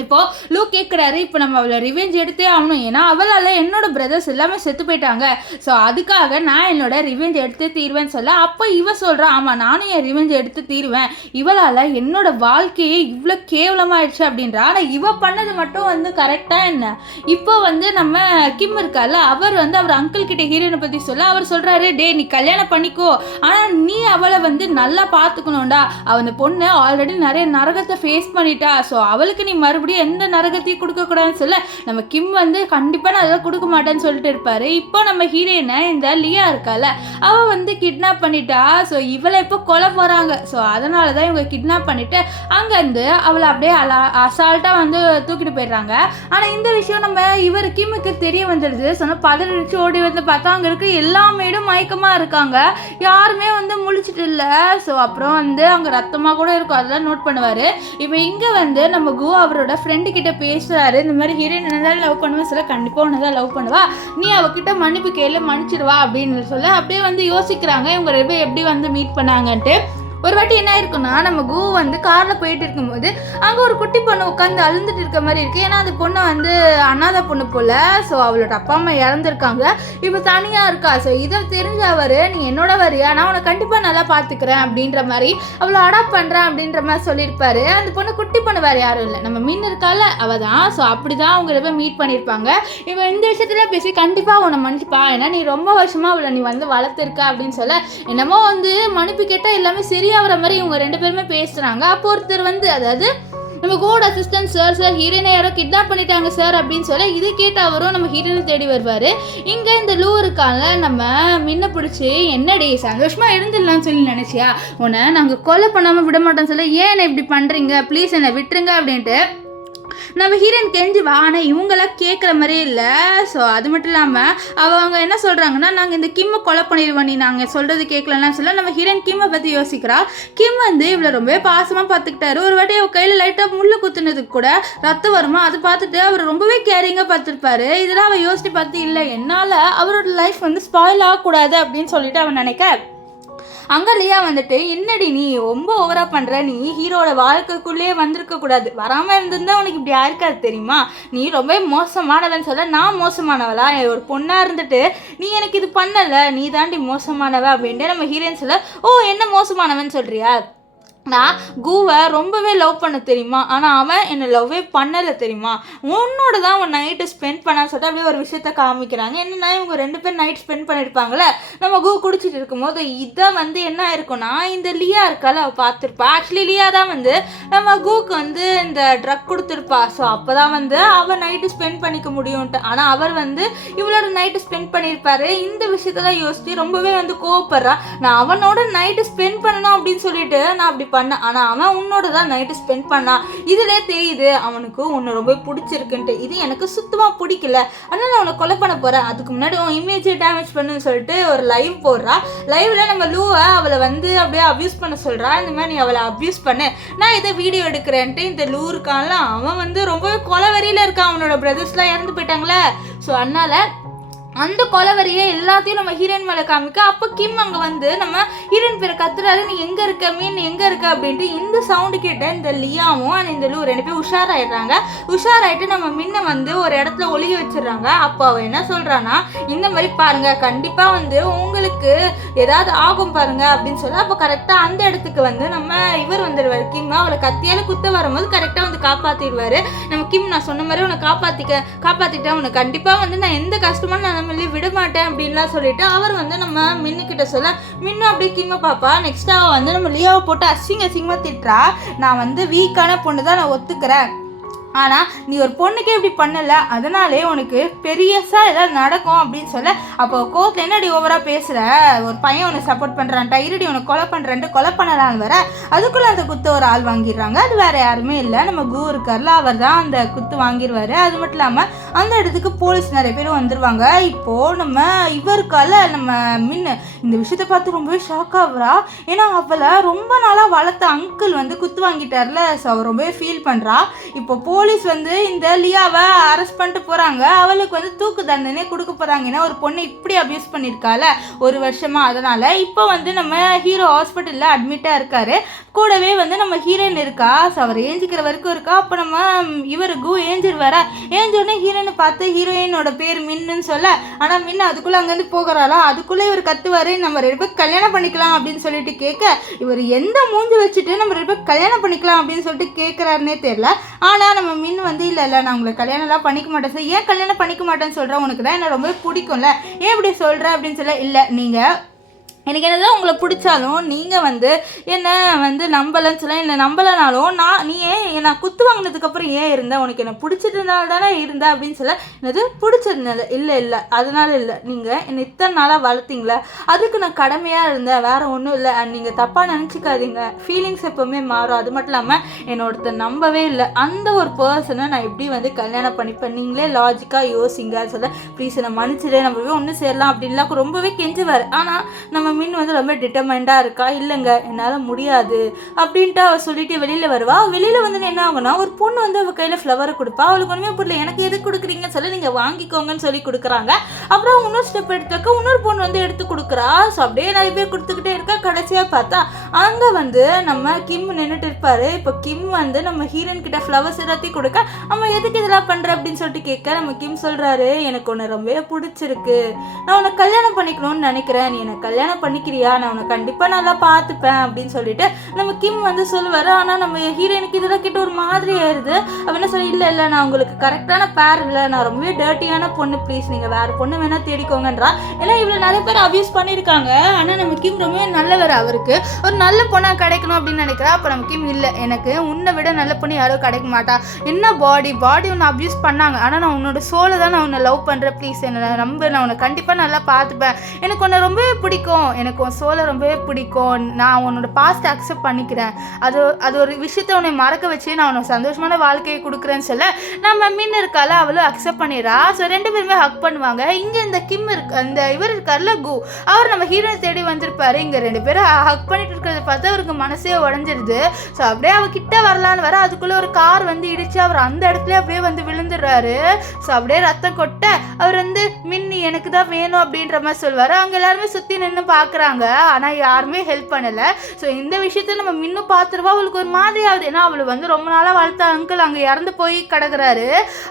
இப்போது லூ கேட்குறாரு, இப்போ நம்ம அவளை ரிவெஞ்ச் எடுத்தே ஆகணும், ஏன்னா அவளால் என்னோட பிரதர்ஸ் எல்லாமே செத்து போயிட்டாங்க, ஸோ அதுக்காக நான் என்னோட ரிவெஞ்ச் எடுத்து தீர்வேன்னு சொல்ல அப்போ இவ சொல்கிறான், ஆமாம் நானும் என் ரிவெஞ்ச் எடுத்து தீர்வேன், இவளால் என்னோட வாழ்க்கையே இவ்வளோ கேவலமாயிடுச்சு அப்படின்றா. ஆனால் இவ பண்ணது மட்டும் வந்து கரெக்டாக என்ன? இப்போ வந்து நம்ம கிம் இருக்கால அவர் வந்து அவர் அங்கிள் கிட்ட ஹீரோயினை பற்றி சொல்ல அவர் சொல்கிறாரு, டே நீ கல்யாணம் பண்ணிக்கோ, ஆனால் நீ அவளை வந்து நல்லா பார்த்துக்கணும்டா, அவன் பொண்ணு ஆல்ரெடி நிறைய நரகத்தை ஃபேஸ் பண்ணிட்டா, ஸோ அவளுக்கு நீ மறுபடியும் எந்த நரகத்தையும் கொடுக்கக்கூடாதுன்னு சொல்ல நம்ம கிம் வந்து கண்டிப்பாக நான் அதெல்லாம் கொடுக்க மாட்டேன்னு சொல்லிட்டு இருப்பாரு. இப்போ நம்ம ஹீரோயினை இந்த லியா இருக்கால அவள் வந்து கிட்னாப் பண்ணிட்டா. ஸோ இவளை இப்போ கொலை போகிறாங்க. ஸோ அதனால தான் இவங்க கிட்னாப் பண்ணிட்டு அங்கேருந்து அவளை அப்படியே அசால்ட்டாக வந்து தூக்கிட்டு போயிடுறாங்க. ஆனால் இந்த விஷயம் நம்ம இவர் கிம்முக்கு தெரிய வந்துடுது. சொன்னால் பதறிச்சு ஓடி வந்து பார்த்தா அங்கே இருக்க எல்லா மேடும் மயக்கமாக இருக்காங்க, யாருமே வந்து முழிச்சிட்டு இல்லை. ஸோ அப்புறம் வந்து அங்கே ரத்தமாக கூட இருக்கும், அதெல்லாம் நோட் பண்ணுவார். இப்போ இங்கே வந்து நம்ம கோ அவரோட ஃப்ரெண்டு கிட்ட பேசுறாரு, இந்த மாதிரி ஹீரோயின் என்னதான் லவ் பண்ணுவேன் சொல்ல கண்டிப்பாக ஒன்றுதான் லவ் பண்ணுவா, நீ அவகிட்ட மன்னிப்பு கேளு மன்னிச்சிடுவா அப்படின்னு சொல்ல அப்படியே வந்து யோசிக்கிறாங்க இவங்க ரெண்டு எப்படி வந்து மீட் பண்ணாங்கன்ட்டு. ஒரு வாட்டி என்ன இருக்குன்னா நம்ம கோ வந்து காரில் போயிட்டு இருக்கும்போது அங்கே ஒரு குட்டி பொண்ணு உட்காந்து அழுந்துட்டு இருக்க மாதிரி இருக்குது. ஏன்னா அந்த பொண்ணு வந்து அனாதை பொண்ணு போல். ஸோ அவளோட அப்பா அம்மா இறந்துருக்காங்க, இப்போ தனியாக இருக்கா. ஸோ இதை தெரிஞ்ச அவர் நீ என்னோட வரியா, நான் உன்னை கண்டிப்பாக நல்லா பார்த்துக்கிறேன் அப்படின்ற மாதிரி அவளை அடாப்ட் பண்ணுறேன் அப்படின்ற மாதிரி சொல்லியிருப்பாரு. அந்த பொண்ணு குட்டி பொண்ணு வேறு யாரும் இல்லை, நம்ம மீன் இருக்கால அவள் தான். ஸோ அப்படி தான் அவங்க போய் மீட் பண்ணியிருப்பாங்க. இப்போ இந்த விஷயத்தில் பேசி கண்டிப்பாக உன்னை மன்னிச்சுப்பா, ஏன்னா நீ ரொம்ப வருஷமாக அவளை நீ வந்து வளர்த்துருக்க அப்படின்னு சொல்ல என்னமோ வந்து மன்னிப்பு கேட்டால் எல்லாமே சரியாகிற மாதிரி இவங்க ரெண்டு பேருமே பேசுகிறாங்க. அப்போ ஒருத்தர் வந்து அதாவது நம்ம கோட் அசிஸ்டன்ட் சார் ஹீரோயினை யாரோ கிட்னாப் பண்ணிட்டாங்க சார் அப்படின்னு சொல்ல இது கேட்டு அவரும் நம்ம ஹீரோயினை தேடி வருவார். இங்கே இந்த லூ இருக்கான்ல நம்ம முன்ன பிடிச்சி என்னடி சந்தோஷமாக இருந்துடலாம்னு சொல்லி நினச்சியா, உன்னை நாங்கள் கொலை பண்ணாமல் விட மாட்டோம்னு சொல்ல ஏன் என்னை இப்படி பண்ணுறீங்க ப்ளீஸ் என்னை விட்டுருங்க அப்படின்ட்டு நம்ம ஹீரோயின் கெஞ்சுவா. ஆனால் இவங்களாம் கேட்குற மாதிரியே இல்லை. ஸோ அது மட்டும் இல்லாமல் அவங்க என்ன சொல்கிறாங்கன்னா நாங்கள் இந்த கிம்மை கொலை பண்ணிடுவோம், நீ நாங்கள் சொல்கிறது கேட்கலன்னு சொல்ல நம்ம ஹீரோயின் கிம்மை பற்றி யோசிக்கிறா. கிம் வந்து இவ்வளோ ரொம்பவே பாசமாக பார்த்துக்கிட்டாரு. ஒரு வாட்டி அவள் கையில் லைட்டாக முள்ளு குத்துனதுக்கு கூட ரத்தம் வருமா, அதை பார்த்துட்டு அவர் ரொம்பவே கேரிங்காக பார்த்துருப்பாரு. இதெல்லாம் அவள் யோசிச்சு பார்த்து இல்லை என்னால் அவரோட லைஃப் வந்து ஸ்பாயில் ஆகக்கூடாது அப்படின்னு சொல்லிட்டு அவன் நினைக்க அங்கே லியா வந்துட்டு என்னடி நீ ரொம்ப ஓவராக பண்ணுற, நீ ஹீரோட வாழ்க்கைக்குள்ளேயே வந்திருக்கக்கூடாது, வராமல் இருந்திருந்தா உனக்கு இப்படி யாருக்காது தெரியுமா, நீ ரொம்ப மோசமானவன்னு சொல்ல நான் மோசமானவளா, ஒரு பொண்ணாக இருந்துட்டு நீ எனக்கு இது பண்ணலை, நீ தாண்டி மோசமானவ அப்படின்ட்டு நம்ம ஹீரோயின் சொல்ல ஓ என்ன மோசமானவன் சொல்கிறியா, நான் கூவை ரொம்பவே லவ் பண்ண தெரியுமா, ஆனால் அவன் என்னை லவ்வே பண்ணலை தெரியுமா, உன்னோட தான் அவன் நைட்டு ஸ்பெண்ட் பண்ணான்னு சொல்லிட்டு அப்படியே ஒரு விஷயத்த காமிக்கிறாங்க. என்னென்னா இவங்க ரெண்டு பேர் நைட் ஸ்பெண்ட் பண்ணியிருப்பாங்களே நம்ம கூ குடிச்சிட்டு இருக்கும்போது இதை வந்து என்ன ஆயிருக்கும்னா இந்த லியா இருக்கால அவள் பார்த்துருப்பா. ஆக்சுவலி லியா தான் வந்து நம்ம கூக்கு வந்து இந்த ட்ரக் கொடுத்துருப்பா. ஸோ அப்போ தான் வந்து அவள் நைட்டு ஸ்பெண்ட் பண்ணிக்க முடியும்ட்டு. ஆனால் அவர் வந்து இவளோட நைட்டு ஸ்பெண்ட் பண்ணியிருப்பாரு. இந்த விஷயத்தெல்லாம் யோசித்து ரொம்பவே வந்து கோவப்படுறா. நான் அவனோட நைட்டு ஸ்பெண்ட் பண்ணணும் அப்படின்னு சொல்லிட்டு நான் அப்படி பண்ண, ஆனால் அவன் உன்னோட தான் நைட்டு ஸ்பெண்ட் பண்ணான். இதிலே தெரியுது அவனுக்கு உன்னை ரொம்ப பிடிச்சிருக்குன்ட்டு. இது எனக்கு சுத்தமாக பிடிக்கல, ஆனால் நான் உன்னை கொலை பண்ண போகிறேன். அதுக்கு முன்னாடி உன் இமேஜை டேமேஜ் பண்ணுன்னு சொல்லிட்டு ஒரு லைவ் போடுறா. லைவில் நம்ம லூவை அவளை வந்து அப்படியே அப்யூஸ் பண்ண சொல்கிறா. இந்த மாதிரி நீ அவளை அப்யூஸ் பண்ணு, நான் இதை வீடியோ எடுக்கிறேன்ட்டு. இந்த லூ இருக்கான்ல, அவன் வந்து ரொம்பவே கொலவெறியில் இருக்கான். அவனோட பிரதர்ஸ்லாம் இறந்து போயிட்டாங்களே. ஸோ அதனால் அந்த கொலவரியை எல்லாத்தையும் நம்ம ஹீரோயின் மேலே காமிக்க. அப்போ கிம் அங்கே வந்து நம்ம ஹீரோயின் பேரை கத்துறாரு, நீ எங்கே இருக்க மீன், எங்கே இருக்க அப்படின்ட்டு. இந்த சவுண்டு கேட்ட இந்த லியாவும் அண்ட் இந்த லூ 2 பேரும் உஷாராயிடுறாங்க. உஷாராயிட்டு நம்ம மின்னை வந்து ஒரு இடத்துல ஒளிய வச்சிடுறாங்க. அப்போ அவன் என்ன சொல்கிறான்னா, இந்த மாதிரி பாருங்க, கண்டிப்பாக வந்து உங்களுக்கு ஏதாவது ஆகும் பாருங்க அப்படின்னு சொல்ல. அப்போ கரெக்டாக அந்த இடத்துக்கு வந்து நம்ம இவர் வந்துடுவார், கிம். அவளை கத்தியால் குத்த வரும்போது கரெக்டாக வந்து காப்பாற்றிடுவார் நம்ம கிம். நான் சொன்ன மாதிரி உன்னை காப்பாற்றிட்டேன், உன்னை கண்டிப்பாக வந்து நான் எந்த கஷ்டமான நான் விட மாட்டேன் அப்படின்லாம் சொல்லிட்டு அவர் வந்து நம்ம மின்னுக்கிட்ட சொல்ல, மின்னு அப்படியே கிம்ம பாப்பா. நெக்ஸ்ட் அவள் வந்து நம்ம லியாவை போட்டு அசிங்கமாக திட்டுறா. நான் வந்து வீக்கான பொண்ணு தான், நான் ஒத்துக்கிறேன், ஆனால் நீ ஒரு பொண்ணுக்கே இப்படி பண்ணலை, அதனாலே உனக்கு பெரியசாக ஏதாவது நடக்கும் அப்படின்னு சொல்ல. அப்போ கோர்ட்டில் என்னடி ஓவராக பேசுகிற, ஒரு பையன் உன்னை சப்போர்ட் பண்ணுறான்ட்டா, இருடி உனக்கு கொலை பண்ணுறேன்ட்டு கொலை பண்ணலான்னு வர. அதுக்குள்ளே அந்த குத்து ஒரு ஆள் வாங்கிடுறாங்க. அது வேறு யாருமே இல்லை, நம்ம கு இருக்கார்ல, அவர் தான் அந்த குத்து வாங்கிடுவார். அது மட்டும் இல்லாமல் அந்த இடத்துக்கு போலீஸ் நிறைய பேர் வந்துடுவாங்க. இப்போது நம்ம இவருக்கால நம்ம மின்னு இந்த விஷயத்தை பார்த்து ரொம்பவே ஷாக் ஆகுறா. ஏன்னா அவளை ரொம்ப நாளாக வளர்த்த அங்கிள் வந்து குத்து வாங்கிட்டார்ல. ஸோ அவர் ரொம்பவே ஃபீல் பண்ணுறா. இப்போ போலீஸ் வந்து இந்த லியாவை அரெஸ்ட் பண்ணிட்டு போகிறாங்க. அவளுக்கு வந்து தூக்கு தண்டனை கொடுக்க போகிறாங்க. ஏன்னா ஒரு பொண்ணை இப்படி அப்யூஸ் பண்ணியிருக்கால 1 வருஷமா. அதனால் இப்போ வந்து நம்ம ஹீரோ ஹாஸ்பிட்டலில் அட்மிட்டாக இருக்காரு. கூடவே வந்து நம்ம ஹீரோயின் இருக்கா. ஸோ அவர் ஏஞ்சிக்கிற வரைக்கும் இருக்கா. அப்போ நம்ம இவர் கு ஏஞ்சிருவாரா. ஏஞ்சோடனே ஹீரோயினை பார்த்து ஹீரோயினோட பேர் மின்னுன்னு சொல்ல, ஆனால் மின்னு அதுக்குள்ளே அங்கேருந்து போகிறாளா. அதுக்குள்ளே இவர் கத்துவார், நம்ம 2 பேர் கல்யாணம் பண்ணிக்கலாம் அப்படின்னு சொல்லிட்டு கேட்க, இவர் எந்த மூஞ்சி வச்சுட்டு நம்ம 2 பேர் கல்யாணம் பண்ணிக்கலாம் அப்படின்னு சொல்லிட்டு கேட்குறாருன்னே தெரியல. ஆனால் நம்ம மின் வந்து இல்லை நான் உங்களை கல்யாணம்லாம் பண்ணிக்க மாட்டேன் சார். ஏன் கல்யாணம் பண்ணிக்க மாட்டேன்னு சொல்கிறேன், உனக்கு தான் என்ன ரொம்ப பிடிக்கும்ல, ஏன் இப்படி சொல்கிற அப்படின்னு சொல்ல. இல்லை, நீங்கள் எனக்கு என்னதான் உங்களை பிடிச்சாலும் நீங்கள் வந்து என்னை வந்து நம்பலைன்னு சொல்ல. என்னை நம்பலைனாலும் நீ நான் குத்து வாங்கினதுக்கப்புறம் ஏன் இருந்தேன், உனக்கு என்னை பிடிச்சதுனால தானே இருந்தேன் அப்படின்னு சொல்ல. என்னது பிடிச்சதுனால? இல்லை அதனால இல்லை, நீங்கள் என்னை இத்தனை நாளாக வளர்த்தீங்களே, அதுக்கு நான் கடமையாக இருந்தேன், வேறு ஒன்றும் இல்லை. அண்ட் நீங்கள் தப்பாக நினச்சிக்காதீங்க, ஃபீலிங்ஸ் எப்போவுமே மாறும். அது மட்டும் இல்லாமல் என்னோட நம்பவே இல்லை, அந்த ஒரு பர்சனை நான் எப்படி வந்து கல்யாணம் பண்ணிப்பேன், நீங்களே லாஜிக்காக யோசிங்க சொல்ல. ப்ளீஸ் என்னை மன்னிச்சிடு, நம்ம ஒன்று சேரலாம் அப்படின்லாம் ரொம்பவே கெஞ்சுவார். ஆனால் நம்ம மின் வந்து ரொம்ப டிட்டர்மைண்டாக இருக்கா. இல்லைங்க என்னால் முடியாது அப்படின்ட்டு அவள் சொல்லிட்டு வெளியில் வருவா. வெளியில் வந்து என்ன ஆகுனா, ஒரு பொண்ணு வந்து அவள் கையில் ஃப்ளவரை கொடுப்பா. அவளுக்கு ஒன்றுமே புரியல, எனக்கு எது கொடுக்குறீங்கன்னு சொல்லி நீங்கள் வாங்கிக்கோங்கன்னு சொல்லி கொடுக்குறாங்க. அப்புறம் இன்னொரு ஸ்டெப் எடுத்தாக்க இன்னொரு பொண்ணு வந்து எடுத்து கொடுக்குறா. ஸோ அப்படியே நிறைய பேர் கொடுத்துக்கிட்டே இருக்கா. கடைசியாக பார்த்தா அங்கே வந்து நம்ம கிம் நின்றுட்டு இருப்பார். இப்போ கிம் வந்து நம்ம ஹீரோயின் கிட்ட ஃப்ளவர்ஸ் எல்லாத்தையும் கொடுக்க, நம்ம எதுக்கு இதெல்லாம் பண்ணுற அப்படின்னு சொல்லிட்டு கேட்க, நம்ம கிம் சொல்கிறாரு, எனக்கு உன்னை ரொம்பவே பிடிச்சிருக்கு, நான் உன்னை கல்யாணம் பண்ணிக்கணும்னு நினைக்கிறேன், நீ என்னை கல்யாணம் பண்ணிக்கிறேன், நான் உன்னை கண்டிப்பாக நல்லா பார்த்துப்பேன் அப்படின்னு சொல்லிட்டு நம்ம கிம் வந்து சொல்லுவார். ஆனால் நம்ம ஹீரோயினுக்கு இதெல்லாம் கிட்ட ஒரு மாதிரி ஆயிடுது. அவன் என்ன சொல்லி, இல்லை நான் உங்களுக்கு கரெக்டான பேர் இல்லை, நான் ரொம்பவே டர்ட்டியான பொண்ணு, ப்ளீஸ் நீங்கள் வேறு பொண்ணு வேணால் தேடிக்கோங்கன்றா. ஏன்னா இவ்வளோ நிறைய பேர் அப்யூஸ் பண்ணியிருக்காங்க. ஆனால் நம்ம கிம் ரொம்பவே நல்லவர், அவருக்கு ஒரு நல்ல பொண்ணாக கிடைக்கணும் அப்படின்னு நினைக்கிறா. அப்போ நம்ம கிம், இல்லை எனக்கு உன்னை விட நல்ல பொண்ணு யாரும் கிடைக்க மாட்டா, என்ன பாடி உன்னை அப்யூஸ் பண்ணாங்க, ஆனால் நான் உன்னோட சோலை தான் நான் உன்னை லவ் பண்ணுறேன், ப்ளீஸ் என்னை நம்ப, நான் உன்னை கண்டிப்பாக நல்லா பார்த்துப்பேன், எனக்கு உன்னை ரொம்பவே பிடிக்கும், எனக்கு உன் சோலை ரொம்பவே பிடிக்கும், நான் உன்னோட பாஸ்ட் அக்செப்ட் பண்ணிக்கிறேன், அது ஒரு விஷயத்தை உன்னை மறக்க வச்சு நான் உனக்கு சந்தோஷமான வாழ்க்கையை கொடுக்குறேன்னு சொல்ல. நம்ம மின் இருக்கால, அவளும் அக்செப்ட் பண்ணிடுறா. ஸோ 2 பேருமே ஹக் பண்ணுவாங்க. இங்கே இந்த கிம் அந்த இவர் இருக்கார்ல கு, அவர் நம்ம ஹீரோனை தேடி வந்திருப்பாரு. இங்கே 2 பேரும் ஹக் பண்ணிட்டு இருக்கிறத பார்த்து அவருக்கு மனசே உடஞ்சிருது. ஸோ அப்படியே அவகிட்ட வரலான்னு வர, அதுக்குள்ளே ஒரு கார் வந்து இடிச்சு அவர் அந்த இடத்துல அப்படியே வந்து விழுந்துடுறாரு. ஸோ அப்படியே ரத்தம் கொட்ட அவர் வந்து மின்னி எனக்கு தான் வேணும் அப்படின்ற மாதிரி சொல்லுவார். அவங்க எல்லாருமே சுற்றி நின்று பார்க்குறாங்க, ஆனால் யாருமே ஹெல்ப் பண்ணலை. ஸோ இந்த விஷயத்த நம்ம மின்னும் பார்த்துருவா. அவளுக்கு ஒரு மாதிரி ஆகுது, ஏன்னா அவளை வந்து ரொம்ப நாளாக வளர்த்த அங்கிள் அங்கே இறந்து போய் கிடக்குறாரு.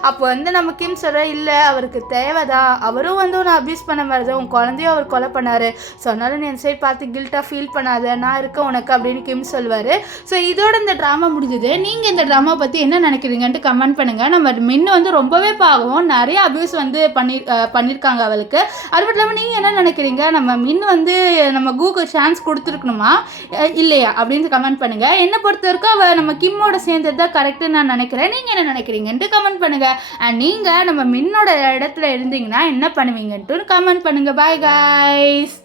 அப்போ வந்து நம்ம கிம் சொல்கிற, இல்லை அவருக்கு தேவைதான், அவரும் வந்து உன்னை அப்யூஸ் பண்ண மாதிரி தான், உன் குழந்தையும் அவர் கொலை பண்ணார், ஸோ அதனால நீ என் சைட் பார்த்து கில்ட்டாக ஃபீல் பண்ணாத, நான் இருக்கேன் உனக்கு அப்படின்னு கிம் சொல்வார். ஸோ இதோட இந்த ட்ராமா முடிஞ்சது. நீங்கள் இந்த ட்ராமா பற்றி என்ன நினைக்கிறீங்கன்ட்டு கமெண்ட் பண்ணுங்கள். நம்ம மின்னு வந்து ரொம்பவே பாவம், நிறைய அப்யூஸ் வந்து பண்ணியிருக்காங்க அவளுக்கு. அது மட்டும் இல்லாமல் நீங்கள் என்ன நினைக்கிறீங்க, நம்ம மின்னு வந்து நம்ம கூகுள் சான்ஸ் கொடுத்துருக்கணுமா இல்லையா அப்படின்னு கமெண்ட் பண்ணுங்கள். என்னை பொறுத்த வரைக்கும் அவள் நம்ம கிம்மோட சேர்ந்தது தான் கரெக்டுன்னு நான் நினைக்கிறேன். நீங்கள் என்ன நினைக்கிறீங்கன்ட்டு கமெண்ட் பண்ணுங்கள். அண்ட் நீங்கள் நம்ம மின்னோட இடத்துல இருந்தீங்கன்னா என்ன பண்ணுவீங்கன்ட்டு கமெண்ட் பண்ணுங்கள். Bye guys.